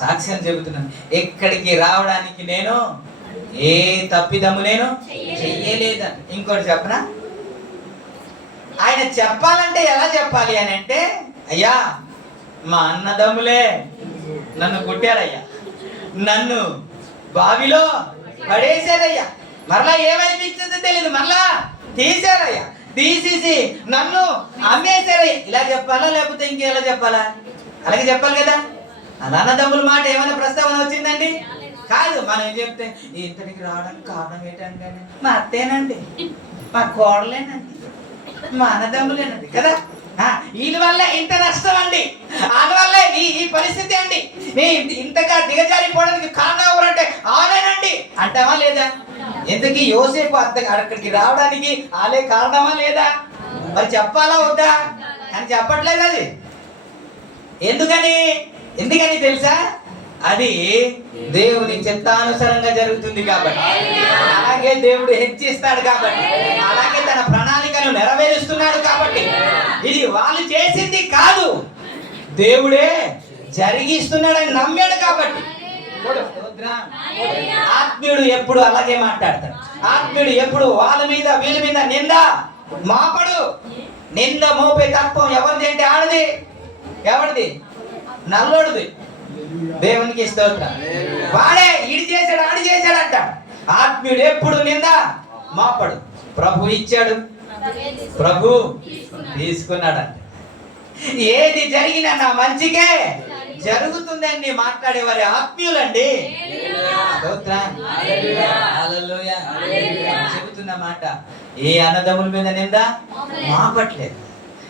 సాక్ష్యం చెబుతున్నాను, ఎక్కడికి రావడానికి నేను ఏ తప్పిదము నేను చెయ్యలేదని. ఇంకోటి చెప్పనా, ఆయన చెప్పాలంటే ఎలా చెప్పాలి అని అంటే, అయ్యా మా అన్నదమ్ములే నన్ను కొట్టారయ్యా, నన్ను బావిలో పడేశారయ్యా, మరలా ఏమనిపించిందో తెలియదు, మరలా తీశారయ్యా, తీసేసి నన్ను అమ్మేశారయ్యా, ఇలా చెప్పాలా లేకపోతే ఇంకెలా చెప్పాలా? అలాగే చెప్పాలి కదా. అలా అన్నదమ్ముల మాట ఏమైనా ప్రస్తావన వచ్చిందండి? కాదు. మనం ఏం చెప్తే ఇంతటికి రావడానికి కారణం ఏంటంటే, మా అత్తేనండి, మా కోడలేనండి, మా అన్నదమ్ములేనండి కదా, వీళ్ళ వల్ల ఇంత నష్టం అండి, అందువల్ల ఈ పరిస్థితి అండి, ఇంతగా దిగజారిపోవడానికి కారణం ఎవరంటే ఆలేనండి అంటావా లేదా? ఎందుకు యోసేపు అక్కడికి రావడానికి ఆలే కారణమా లేదా? మరి చెప్పాలా వద్దా అని చెప్పట్లేదు. అది ఎందుకని తెలుసా? అది దేవుని చిత్తానుసారంగా జరుగుతుంది కాబట్టి, అలాగే దేవుడు హెచ్చిస్తాడు కాబట్టి, అలాగే తన ప్రణాళికను నెరవేరుస్తున్నాడు కాబట్టి, ఇది వాళ్ళు చేసింది కాదు, దేవుడే జరిగిస్తున్నాడని నమ్మాడు కాబట్టి. ఆత్మీయుడు ఎప్పుడు అలాగే మాట్లాడతాడు. ఆత్మీయుడు ఎప్పుడు వాళ్ళ మీద వీళ్ళ మీద నింద మాపడు. నింద మోపే తత్వం ఎవరిది అంటే ఆడది. ఎవరిది? నల్లోడిది. దేవునికి స్తోత్రం. వాడే ఇడి చేశాడు ఆడి చేశాడంట. ఆత్మీయుడు ఎప్పుడు నింద మాపడు. ప్రభు ఇచ్చాడు, ప్రభు తీసుకున్నాడంట. ఏది జరిగినా నా మంచికే జరుగుతుందండి మాట్లాడేవారి ఆత్మీయులండి. చెబుతున్న మాట, ఏ అన్నదమ్ముల మీద నింద మాపట్లేదు.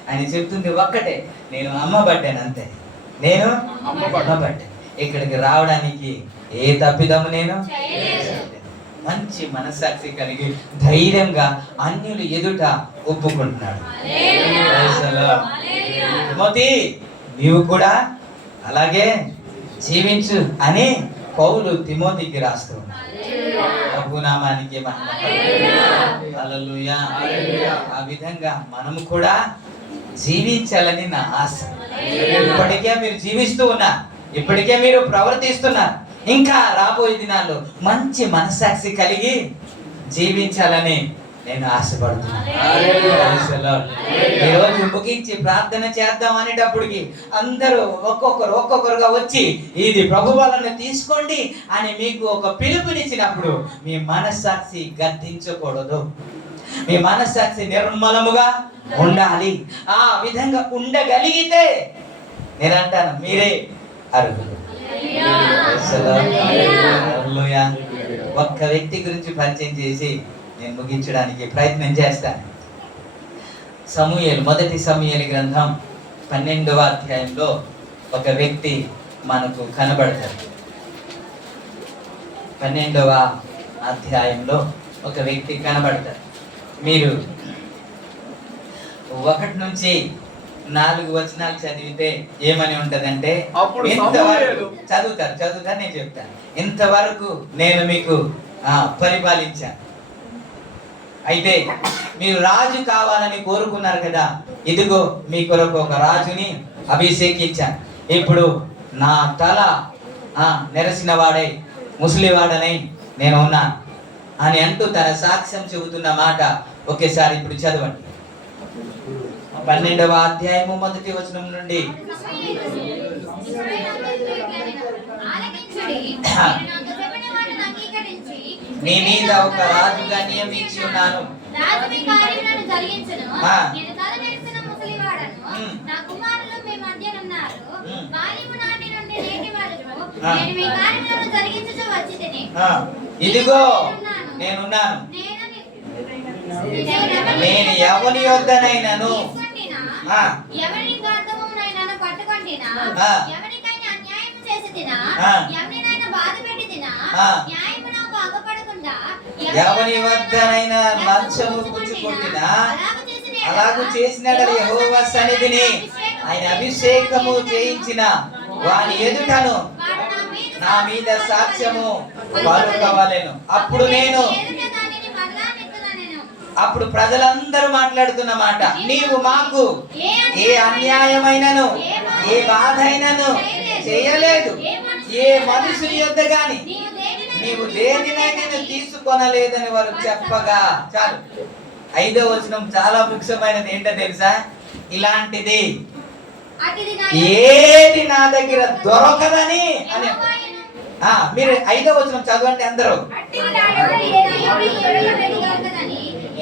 ఆయన చెప్తుంది ఒక్కటే, నేను అమ్మబడ్డాను అంతే, నేను అమ్మబడ్డా. ఇక్కడికి రావడానికి ఏ తప్పిదము నేను మంచి మనస్సాక్షి కలిగి ధైర్యంగా అన్యులు ఎదుట ఒప్పుకుంటున్నాడు. తిమోతి, నీవు కూడా అలాగే జీవించు అని పౌలు తిమోతికి రాస్తూ ఉన్నాడు. ప్రభునామానికి మహిమ. హల్లెలూయా. ఆ విధంగా మనము కూడా జీవించాలని నా ఆశ. ఇప్పటికే మీరు జీవిస్తూ ఉన్నారు, ఇప్పటికే మీరు ప్రవర్తిస్తున్నారు. ఇంకా రాబోయే దినాల్లో మంచి మనస్సాక్షి కలిగి జీవించాలని నేను ఆశపడుతున్నాను. ఈరోజు ముగించి ప్రార్థన చేద్దాం అనేటప్పటికి అందరూ ఒక్కొక్కరుగా వచ్చి ఇది ప్రభు వలన తీసుకోండి అని మీకు ఒక పిలుపునిచ్చినప్పుడు మీ మనస్సాక్షి గద్దించకూడదు, మీ మనస్సాక్షి నిర్మలముగా ఉండాలి. ఆ విధంగా ఉండగలిగితే నేను అంటాను మీరే అర్హులు. ఒక్క వ్యక్తి గురించి పరిచయం చేసి నేను ముగించడానికి ప్రయత్నం చేస్తాను. సమూయేలు, మొదటి సమూయేలు గ్రంథం 12వ అధ్యాయంలో ఒక వ్యక్తి మనకు కనబడతాడు. 12వ అధ్యాయంలో ఒక వ్యక్తి కనబడతాడు. మీరు 1 నుంచి 4 వచనాలు చదివితే ఏమని ఉంటదంటే, అప్పుడు ఇంతవరకు చదువుతారు నేను చెప్తాను. ఇంతవరకు నేను మీకు పరిపాలించాను, అయితే మీరు రాజు కావాలని కోరుకున్నారు కదా, ఇదిగో మీ కొరకు ఒక రాజుని అభిషేకించాను. ఇప్పుడు నా తల నెరసిన వాడై ముసలివాడనై నేను ఉన్నాను అని అంటూ తన సాక్ష్యం చెబుతున్న మాట ఒకేసారి ఇప్పుడు చదవండి. 12వ అధ్యాయము 1వ వచనం నుండి. మీ మీద ఒక రాజుగా నియమించి ఉన్నాను. ఇదిగో నేనున్నాను, నేను ఎవరి యొద్దనైనను ఎవరి గర్భమునైనా పట్టుకొంటినా, ఎవరికైనా అన్యాయం చేసి తినా, ఎవరినైనా బాధ పెట్టి తినా, న్యాయము నాకు అగపడకుండా ఎవరి వద్దనైనా లంచము పుచ్చుకొంటినా, అలాగు చేసినాడు యెహోవా సన్నిధిని ఆయన అభిషేకము చేయించిన వాని ఎదుటను నా మీద సాక్ష్యము పలుకవలెను. అప్పుడు ప్రజలందరూ మాట్లాడుతున్న మాట, నీవు మాకు ఏ అన్యాయమైనను ఏ బాధ అయినను చేయలేదు, ఏ మనుషుని యొద్ద గాని నీవు దేనినైనా తీసుకొనలేదని వారు చెప్పగా. చాలు. 5వ వచనం చాలా ముఖ్యమైనది. ఏంటో తెలుసా? ఇలాంటిది ఏది నా దగ్గర దొరకదని అని. మీరు 5వ వచనం చదవండి అందరూ.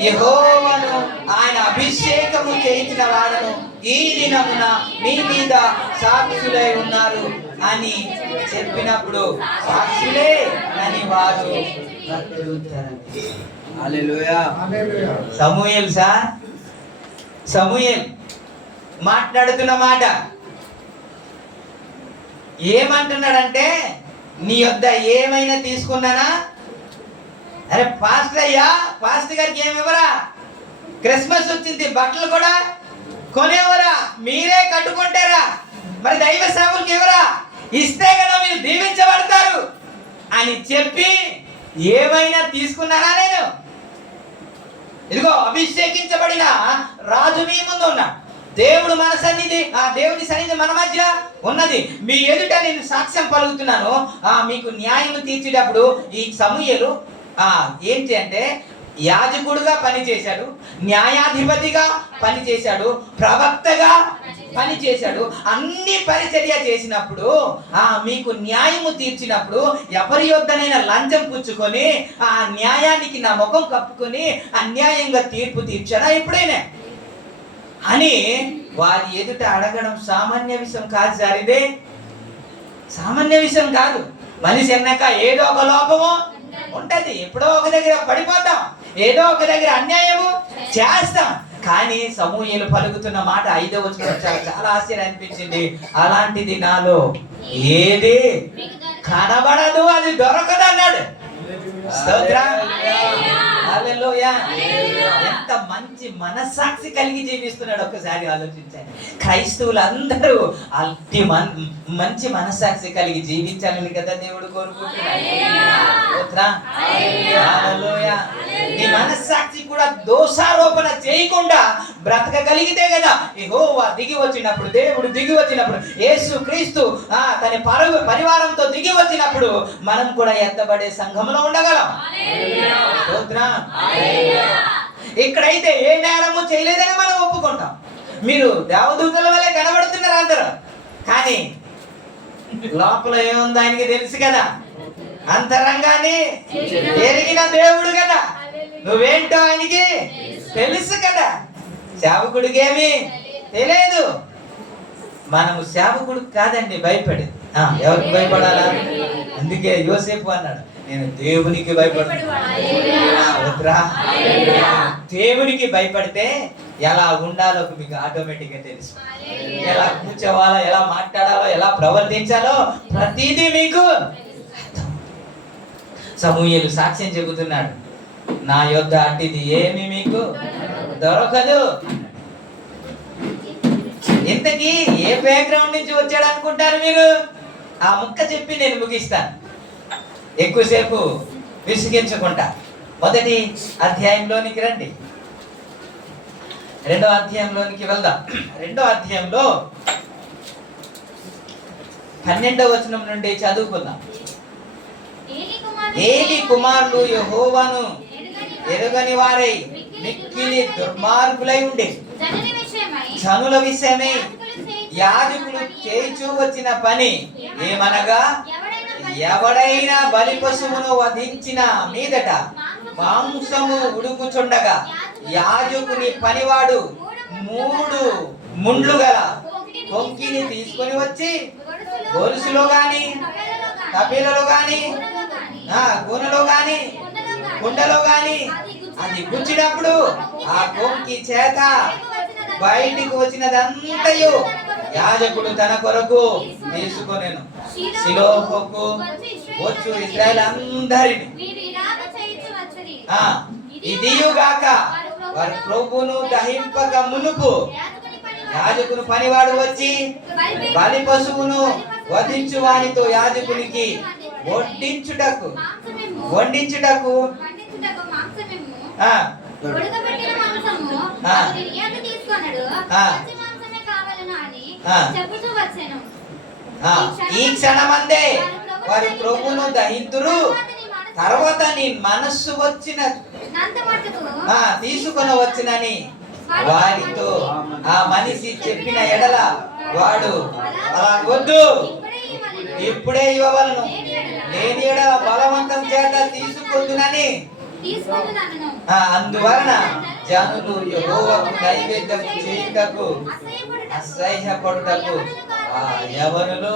యెహోవాను ఆయన అభిషేకము చేయించిన వాడను ఈ దినమున మీ మీద సాక్షులై ఉన్నారు అని చెప్పినప్పుడు సాక్షులే అని వారు సమూయేల్ మాట్లాడుతున్న మాట ఏమంటున్నాడంటే, నీ యొద్ద ఏమైనా తీసుకున్నానా? అరే పాస్టర్ అయ్యా, పాస్టర్ గారికి ఏమివ్వరా? క్రిస్మస్ వచ్చింది, బట్టలు కూడా కొనేవరా? మీరే కట్టుకుంటారా? మరి దైవ సేవకులకు ఇవ్వరా? ఇస్తే కదా మీరు దీవించబడతారు అని చెప్పి ఏమైనా తీసుకున్నానా? నేను ఇదిగో అభిషేకించబడిన రాజు మీ ముందు ఉన్నా, దేవుడు మన సన్నిధి, ఆ దేవుని సన్నిధి మన మధ్య ఉన్నది, మీ ఎదుట నేను సాక్ష్యం పలుకుతున్నాను. మీకు న్యాయం తీర్చేటప్పుడు ఈ సమూయేలు ఏంటి అంటే యాజకుడుగా పనిచేశాడు, న్యాయాధిపతిగా పనిచేశాడు, ప్రవక్తగా పనిచేశాడు. అన్ని పరిచర్య చేసినప్పుడు మీకు న్యాయము తీర్చినప్పుడు ఎవరి యొద్దనైనా లంచం పుచ్చుకొని ఆ న్యాయానికి నా ముఖం కప్పుకొని అన్యాయంగా తీర్పు తీర్చానా ఎప్పుడైనా అని వారి ఎదుట అడగడం సామాన్య విషయం కాదు సార్. ఇదే సామాన్య విషయం కాదు. మనిషి అన్నాక ఏదో ఒక లోపము ఉంటది, ఎప్పుడో ఒక దగ్గర పడిపోతాం, ఏదో ఒక దగ్గర అన్యాయము చేస్తాం. కానీ సమూయేలు పలుకుతున్న మాట 5వ వచనం చాలా ఆశ్చర్యం అనిపించింది. అలాంటిది నాలో ఏది కనబడదు, అది దొరకదు అన్నాడు. స్తోత్రం. హల్లెలూయా. ఎంత మంచి మనస్సాక్షి కలిగి జీవిస్తున్నాడు ఒక్కసారి ఆలోచించండి. క్రైస్తవులందరూ అట్టి మంచి మనస్సాక్షి కలిగి జీవించాలని కదా దేవుడు కోరుకుంటున్నాడు. హల్లెలూయా. నీ మనస్సాక్షి కూడా దోషారోపణ చేయకుండా బ్రతకగలిగితే కదా యెహోవా దిగి వచ్చినప్పుడు, దేవుడు దిగి వచ్చినప్పుడు, యేసు క్రీస్తు తన పరివారంతో దిగి వచ్చినప్పుడు మనం కూడా ఎత్తబడే సంఘంలో ఉండగలం. ఇక్కడైతే ఏ నేరము చేయలేదని మనం ఒప్పుకుంటాం. మీరు దేవదూతల వల్లే కనబడుతున్నారు అందరూ, కానీ లోపల ఏముందో ఆయనకి తెలుసు కదా. అంతరంగాన్ని ఎరిగిన దేవుడు కదా, నువ్వేంటో ఆయనకి తెలుసు కదా. సేవకుడికి ఏమి తెలియదు. మనము సేవకుడు కాదండి భయపడేది. ఎవరికి భయపడాలా? అందుకే యోసేపు అన్నాడు, నేను దేవునికి భయపడతా. దేవునికి భయపడితే ఎలా ఉండాలో మీకు ఆటోమేటిక్ గా తెలుసు. ఎలా కూర్చోవాలో, ఎలా మాట్లాడాలో, ఎలా ప్రవర్తించాలో ప్రతిదీ మీకు. సమూయేలు సాక్ష్యం చెబుతున్నాడు, నా యొద్ద అట్టిది ఏమి మీకు దొరకదు. ఇంతకీ ఏ బ్యాక్గ్రౌండ్ నుంచి వచ్చాడు అనుకుంటారు మీరు? ఆ ముక్క చెప్పి నేను ముగిస్తాను, ఎక్కువసేపు విసిగించకుండా. మొదటి అధ్యాయంలోనికి రండి, 2వ అధ్యాయంలోనికి వెళ్దాం. 2వ అధ్యాయంలో 12వ వచనం నుండి చదువుకుందాం. ఏలి కుమారులు యెహోవాను ఎరుగని వారై మిక్కిలి దుర్మార్గులై ఉండే జనుల విషయమై యాజకులు చేయించు వచ్చిన పని ఏమనగా, ఎవడైనా బలి పశువును వధించిన మీదట మాంసము ఉడుకుచుండగా యాజకుని పనివాడు 3 ముండ్లు గల కొంకిని తీసుకొని వచ్చి గొలుసులో గాని, కపిలలో గాని, కూనలో గాని, కుండలో గాని అది గుచ్చినప్పుడు ఆ కొంకి చేత బయటికి వచ్చినదంతయు యాజకుడు తన కొరకు తీసుకొనెను. షిలోహుకు వచ్చు ఇశ్రాయేలు అందరిని ఇదియుగాక వారి ప్రభువును దహింపక మునుపు యాజకుని పనివాడు వచ్చి బలి పశువును వధించు వానితో యాజకునికి వడ్డించుటకు ఈ క్షణమందే వారి ప్రభువును దహింతురు. తర్వాత నీ మనస్సు వచ్చిన తీసుకొని వచ్చినని వారితో ఆ మనిషి చెప్పిన ఎడల వాడు అలా వద్దు, ఇప్పుడే ఇవ్వవలను, లేని ఎడల బలవంతం చేత తీసుకొద్దునని. అందువలన జనులు యెహోవాకు నైవేద్యం చేయుటకు అసహ్యపడుటకు ఆ యవనులు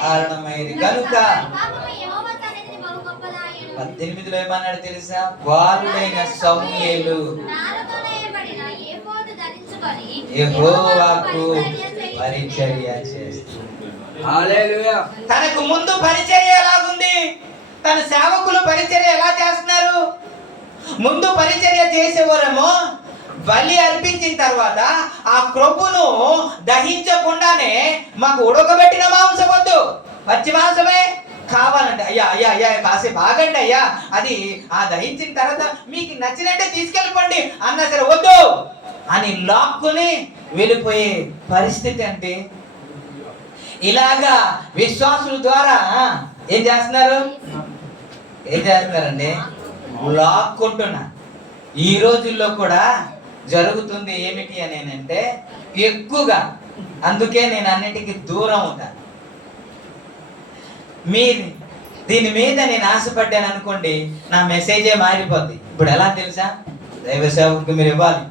కారణమైంది కనుక 18లో ఏమన్నాడు తెలుసా? బాలుడైన సమూయేలు యెహోవాకు పరిచర్య చేస్తున్నాడు. హల్లెలూయా. తనకు ముందు పరిచర్య ఎలాగుంది? తన సేవకులు పరిచర్య ఎలా చేస్తున్నారు? ముందు పరిచర్య చేసేవారేమో బలి అర్పించిన తర్వాత ఆ క్రొవ్వును దహించకుండానే మాకు ఉడకబెట్టిన మాంసం వద్దు, పచ్చి మాంసమే కావాలంటే, అయ్యా అయ్యా అయ్యా కాసేపు ఆగండి అయ్యా, అది ఆ దహించిన తర్వాత మీకు నచ్చినట్టే తీసుకెళ్ళిపోండి అన్నా సరే వద్దు అని లాక్కుని వెళ్ళిపోయే పరిస్థితి. అంటే ఇలాగా విశ్వాసుల ద్వారా ఏం చేస్తున్నారండి? లాక్కుంటున్నా. ఈ రోజుల్లో కూడా జరుగుతుంది ఏమిటి అని అంటే ఎక్కువగా, అందుకే నేను అన్నిటికీ దూరం ఉంటాను. దీని మీద నేను ఆశపడ్డాను అనుకోండి, నా మెసేజే మారిపోద్ది. ఇప్పుడు ఎలా తెలుసా? దైవ సేవకు మీరు ఇవ్వాలి,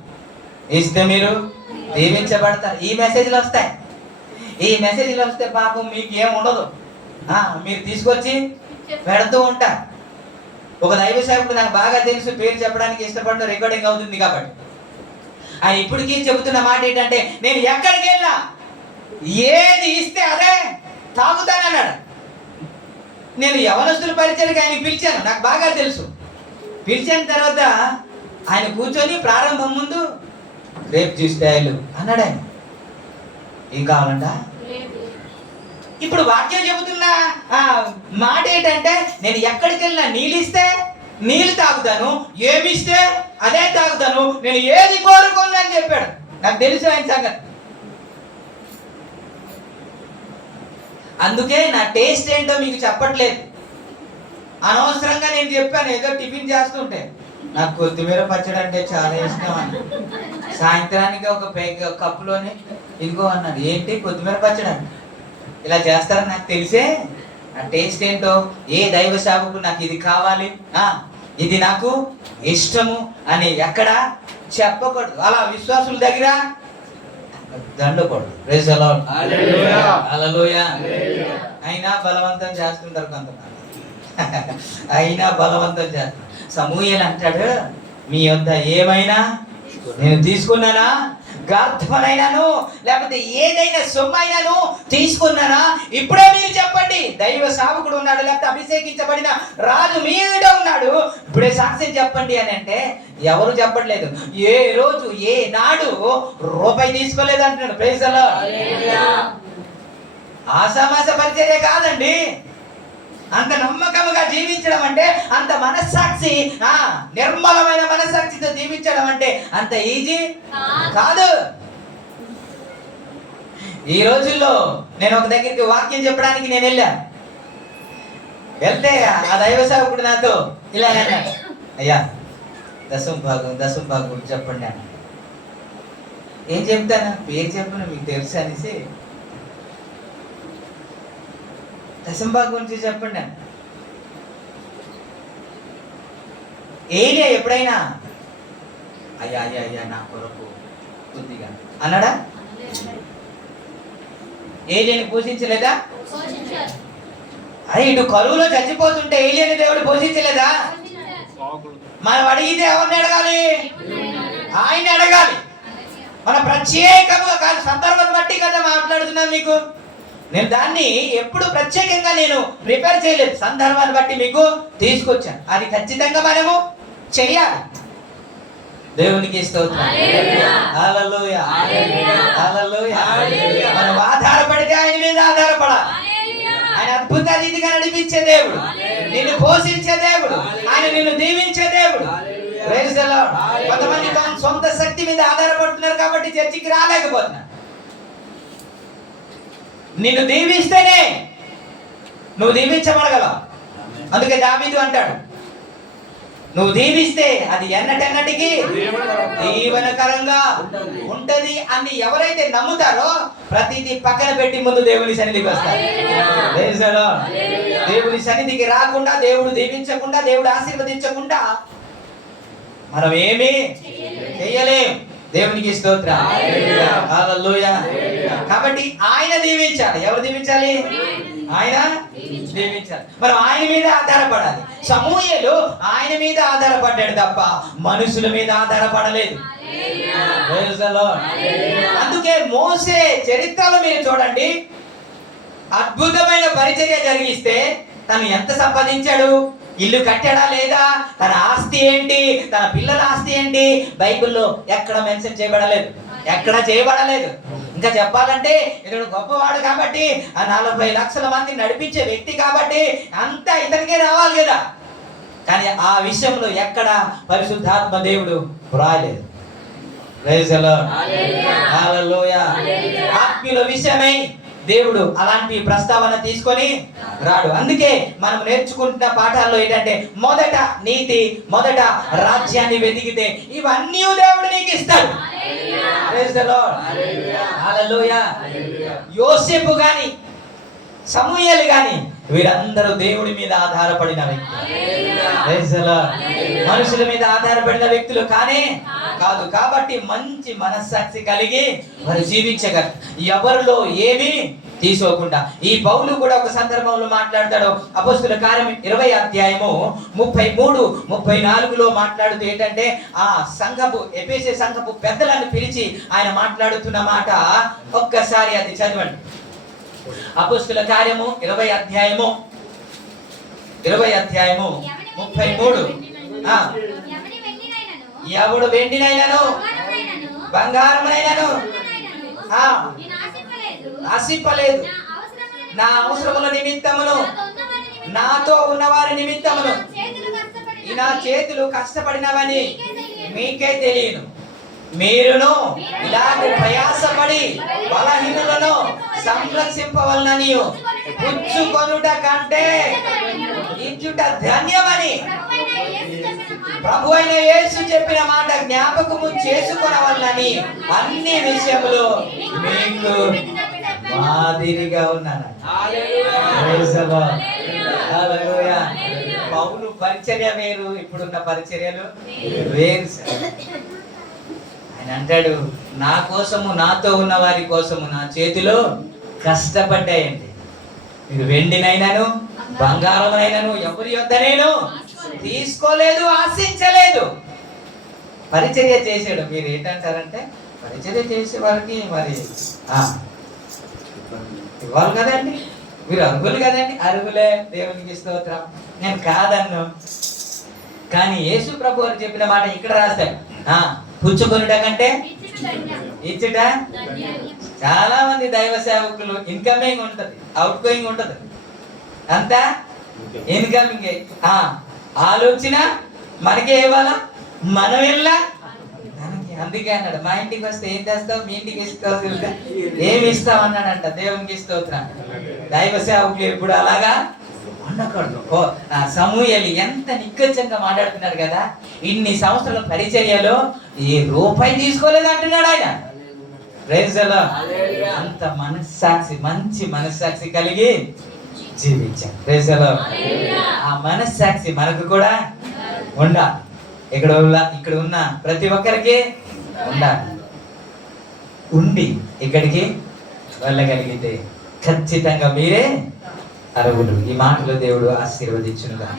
ఇస్తే మీరు దీవించబడతారు. ఈ మెసేజ్లు వస్తాయి. ఈ మెసేజ్లు వస్తే పాపం మీకు ఏం ఉండదు, మీరు తీసుకొచ్చి పెడుతూ ఉంటారు. ఒక దైవ సేవకుడు నాకు బాగా తెలుసు, పేరు చెప్పడానికి ఇష్టపడిన రికార్డింగ్ అవుతుంది కాబట్టి ఆయన ఇప్పటికీ చెబుతున్న మాట ఏంటంటే, నేను ఎక్కడికి వెళ్ళా ఏది ఇస్తే అదే తాగుతానన్నాడు. నేను యవనస్తుల పరిచయకి ఆయన పిలిచాను, నాకు బాగా తెలుసు. పిలిచిన తర్వాత ఆయన కూర్చొని ప్రారంభం ముందు గ్రేప్ జ్యూస్ తయారు అన్నాడు ఆయన. ఏం కావాలంట? ఇప్పుడు వాక్యం చెబుతున్న మాట ఏంటంటే, నేను ఎక్కడికి వెళ్ళినా నీళ్ళు ఇస్తే నీళ్ళు తాగుతాను, ఏమిస్తే అదే తాగుతాను, నేను ఏది కోరుకున్నా అని చెప్పాడు. నాకు తెలుసు ఆయన సంగతి. అందుకే నా టేస్ట్ ఏంటో మీకు చెప్పట్లేదు. అనవసరంగా నేను చెప్పాను, ఏదో టిఫిన్ చేస్తుంటే నాకు కొత్తిమీర పచ్చడి అంటే చాలా ఇష్టం అని. సాయంత్రానికి ఒక కప్పులోనే ఇదిగో అన్నాడు. ఏంటి కొత్తిమీర పచ్చడి అంటే? ఇలా చేస్తారని నాకు తెలిసే నా టేస్ట్ ఏంటో, ఏ దైవ సేవకు నాకు ఇది కావాలి, ఇది నాకు ఇష్టము అని ఎక్కడ చెప్పకూడదు. అలా విశ్వాసుల దగ్గర దండకూడదు. Praise the Lord. హల్లెలూయా. అయినా బలవంతం చేస్తుంటారు కొంతమంది. అయినా బలవంతం చేస్తారు. సమూయేలు అంటాడు, మీ వద్ద ఏమైనా నేను తీసుకున్నానా, గార్ధమైనాను లేకపోతే ఏదైనా సొమ్మైనాను తీసుకున్నానా, ఇప్పుడే మీరు చెప్పండి. దైవ సేవకుడు ఉన్నాడు, లేకపోతే అభిషేకించబడిన రాజు మీద ఉన్నాడు, ఇప్పుడే సాక్ష్యం చెప్పండి అని అంటే ఎవరు చెప్పట్లేదు. ఏ రోజు ఏ నాడు రూపాయి తీసుకోలేదు అంటున్నాడు. Praise the lord. ఆసామాస పరిచర్య కాదండి. అంత నమ్మకముగా జీవించడం అంటే, అంత మనస్సాక్షి, నిర్మలమైన మనస్సాక్షితో జీవించడం అంటే అంత ఈజీ కాదు. ఈ రోజుల్లో నేను ఒక దగ్గరికి వాక్యం చెప్పడానికి నేను వెళ్ళాను. వెళ్తే ఆ దైవ సేవకుడు నాతో ఇలా అన్నాడు, అయ్యా దశం భాగం చెప్పండి అన్న. ఏం చెప్తాను, పేరు చెప్పను మీకు తెలుసు అనేసి, దశంభాగం గురించి చెప్పండి. ఏలియా ఎప్పుడైనా అయ్యా అయ్యా అయ్యా నా కొరకు కొద్దిగా అన్నాడా? ఏలియాని పోషించలేదా? అరే ఇటు కరువులో చచ్చిపోతుంటే ఏలియాని దేవుడు పోషించలేదా? మనం అడిగితే ఎవరిని అడగాలి? ఆయన్ని అడగాలి. మన ప్రత్యేకంగా కాదు, సందర్భం బట్టి కదా మాట్లాడుతున్నాను మీకు. నేను దాన్ని ఎప్పుడు ప్రత్యేకంగా నేను ప్రిపేర్ చేయలేదు, సందర్భాన్ని బట్టి మీకు తీసుకొచ్చాను. అది ఖచ్చితంగా మనము చెయ్యాలి. దేవునికి స్తోత్రం. హల్లెలూయా. హల్లెలూయా. మనం ఆధారపడితే ఆయన మీద ఆధారపడాలి. ఆయన అద్భుత రీతిగా నడిపించే దేవుడు, నిన్ను పోషించే దేవుడు, ఆయన నిన్ను దీవించే దేవుడు. Praise the lord. కొంతమంది సొంత శక్తి మీద ఆధారపడుతున్నారు కాబట్టి చర్చికి రాలేకపోతున్నారు. నిన్ను దీవిస్తేనే నువ్వు దీవించబడగలవు. అందుకే దావీదు అంటాడు, నువ్వు దీవిస్తే అది ఎన్నటెన్నటికి దీవెనకరంగా ఉంటది అని ఎవరైతే నమ్ముతారో ప్రతిదీ పక్కన పెట్టి ముందు దేవుని సన్నిధికి వస్తారు. దేవుని సన్నిధికి రాకుండా, దేవుడు దీవించకుండా, దేవుడు ఆశీర్వదించకుండా మనం ఏమీ చెయ్యలేం. దేవునికి స్తోత్రం. హల్లెలూయా. కాబట్టి ఆయన దీవించాలి. ఎవరు దీవించాలి? ఆయన దీవించాలి. మనం ఆయన మీద ఆధారపడాలి. సమూయేలు ఆయన మీద ఆధారపడ్డాడు తప్ప మనుషుల మీద ఆధారపడలేదు. అందుకే మోసే చరిత్రలో మీరు చూడండి, అద్భుతమైన పరిచర్య జరిగిస్తే తను ఎంత సంపాదించాడు? ఇల్లు కట్టాడా లేదా? తన ఆస్తి ఏంటి? తన పిల్లల ఆస్తి ఏంటి? బైబిల్లో ఎక్కడ మెన్షన్ చేయబడలేదు, ఎక్కడ చేయబడలేదు. ఇంకా చెప్పాలంటే ఇతడు గొప్పవాడు కాబట్టి, ఆ 40 లక్షల మంది నడిపించే వ్యక్తి కాబట్టి అంతా ఇతనికే రావాలి కదా. కానీ ఆ విషయంలో ఎక్కడ పరిశుద్ధాత్మ దేవుడు రాయలేదు. Praise the Lord. హల్లెలూయా. ఆత్మీయుల విషయమై దేవుడు అలాంటి ప్రస్తావన తీసుకొని రాడు. అందుకే మనం నేర్చుకుంటున్న పాఠాల్లో ఏంటంటే, మొదట నీతి, మొదట రాజ్యాన్ని వెతికితే ఇవన్నీ దేవుడు నీకు ఇస్తాడు. Praise the Lord. హల్లెలూయా. యోసేపు గాని, సమూయేలు గాని వీరందరూ దేవుడి మీద ఆధారపడిన వ్యక్తులు. Praise the Lord. మనుషుల మీద ఆధారపడిన వ్యక్తులు కానే కాదు. కాబట్టి మంచి మనస్సాక్షి కలిగి వారు జీవించగలరు, ఎవరిలో ఏమీ తీసుకోకుండా. ఈ పౌలు కూడా ఒక సందర్భంలో మాట్లాడతాడు. అపొస్తలుల కార్యం 20వ అధ్యాయము 33, 34లో మాట్లాడుతూ ఏంటంటే, ఆ సంఘపు ఎఫెసీ సంఘపు పెద్దలను పిలిచి ఆయన మాట్లాడుతున్న మాట ఒక్కసారి అది చదవండి. అపొస్తలుల కార్యము 20వ అధ్యాయము 33. ఆ. ఎవని వెండినైనను, ఎవడు వెండినైనను బంగారమునైనను, బంగారమునైనను రత్నమునైనను ఆ, నేను ఆశింపలేదు. ఆశింపలేదు. నా అవసరముల నా అవసరముల నిమిత్తమును నాతో ఉన్నవారి నిమిత్తమును, నాతో ఉన్నవారి నిమిత్తమును నా చేతులు కష్టపడినవి ఈ నా చేతులు కష్టపడినవని మీకే తెలియను. మీరును ఇలాగే ప్రయాసపడి బలహీనులను సంరక్షింపవలనని పుచ్చుకొనుట కంటే ఇచ్చుట ధన్యమని ప్రభువైన యేసు చెప్పిన మాట జ్ఞాపకము చేసుకొనవలనని అన్ని విషయములు మీకు మాదిరిగా ఉన్నాను. హల్లెలూయా. పౌలు పరిచర్య వేరు, ఇప్పుడున్న పరిచర్యలు వేరు. ఆయన అంటాడు, నా కోసము నాతో ఉన్న వారి కోసము నా చేతిలో కష్టపడ్డాయండి. మీరు వెండినైనాను బంగారమునైనాను ఎవరి యొద్ద నేను తీసుకోలేదు, ఆశించలేదు. పరిచర్య చేసాడు. మీరు ఏంటంటారంటే పరిచర్య చేసే వారికి మరి ఇవ్వాలి కదండి, మీరు అర్హులు కదండి. అర్హులే, దేవునికి స్తోత్రం, నేను కాదన్ను. కానీ యేసు ప్రభు వారు చెప్పిన మాట ఇక్కడ రాస్తాడు, పుచ్చుకొనుట కంటే ఇచ్చుట. చాలా మంది దైవ సేవకులు ఇన్కమింగ్ ఉంటది, అవుట్ గోయింగ్ ఉంటది, అంతా ఇన్కమింగ్. ఆలోచన మనకే ఇవ్వాలా, మనం వెళ్ళా. అందుకే అన్నాడు, మా ఇంటికి వస్తే ఏం చేస్తావు, మీ ఇంటికి ఇస్తావు, ఏమి ఇస్తావు అన్నాడంట. దేవునికి స్తోత్రం. దైవ సేవకులు ఎప్పుడు అలాగా ఉండకూడదు. సమూయేలు ఎంత నిక్కచ్చంగా మాట్లాడుతున్నాడు కదా. ఇన్ని సంవత్సరాల పరిచర్యలో ఏ రూపాయి తీసుకోలేదు అంటున్నాడు ఆయన. Praise the lord. అంత మనస్సాక్షి, మంచి మనస్సాక్షి కలిగి జీవించాం. Praise the lord. ఆ మనస్సాక్షి మనకు కూడా ఉండాలి. ఇక్కడ ఉన్న ప్రతి ఒక్కరికి ఉండాలి. ఉండి ఇక్కడికి వెళ్ళగలిగితే ఖచ్చితంగా మీరే అర్హులు. ఈ మాటలో దేవుడు ఆశీర్వదించునుగా.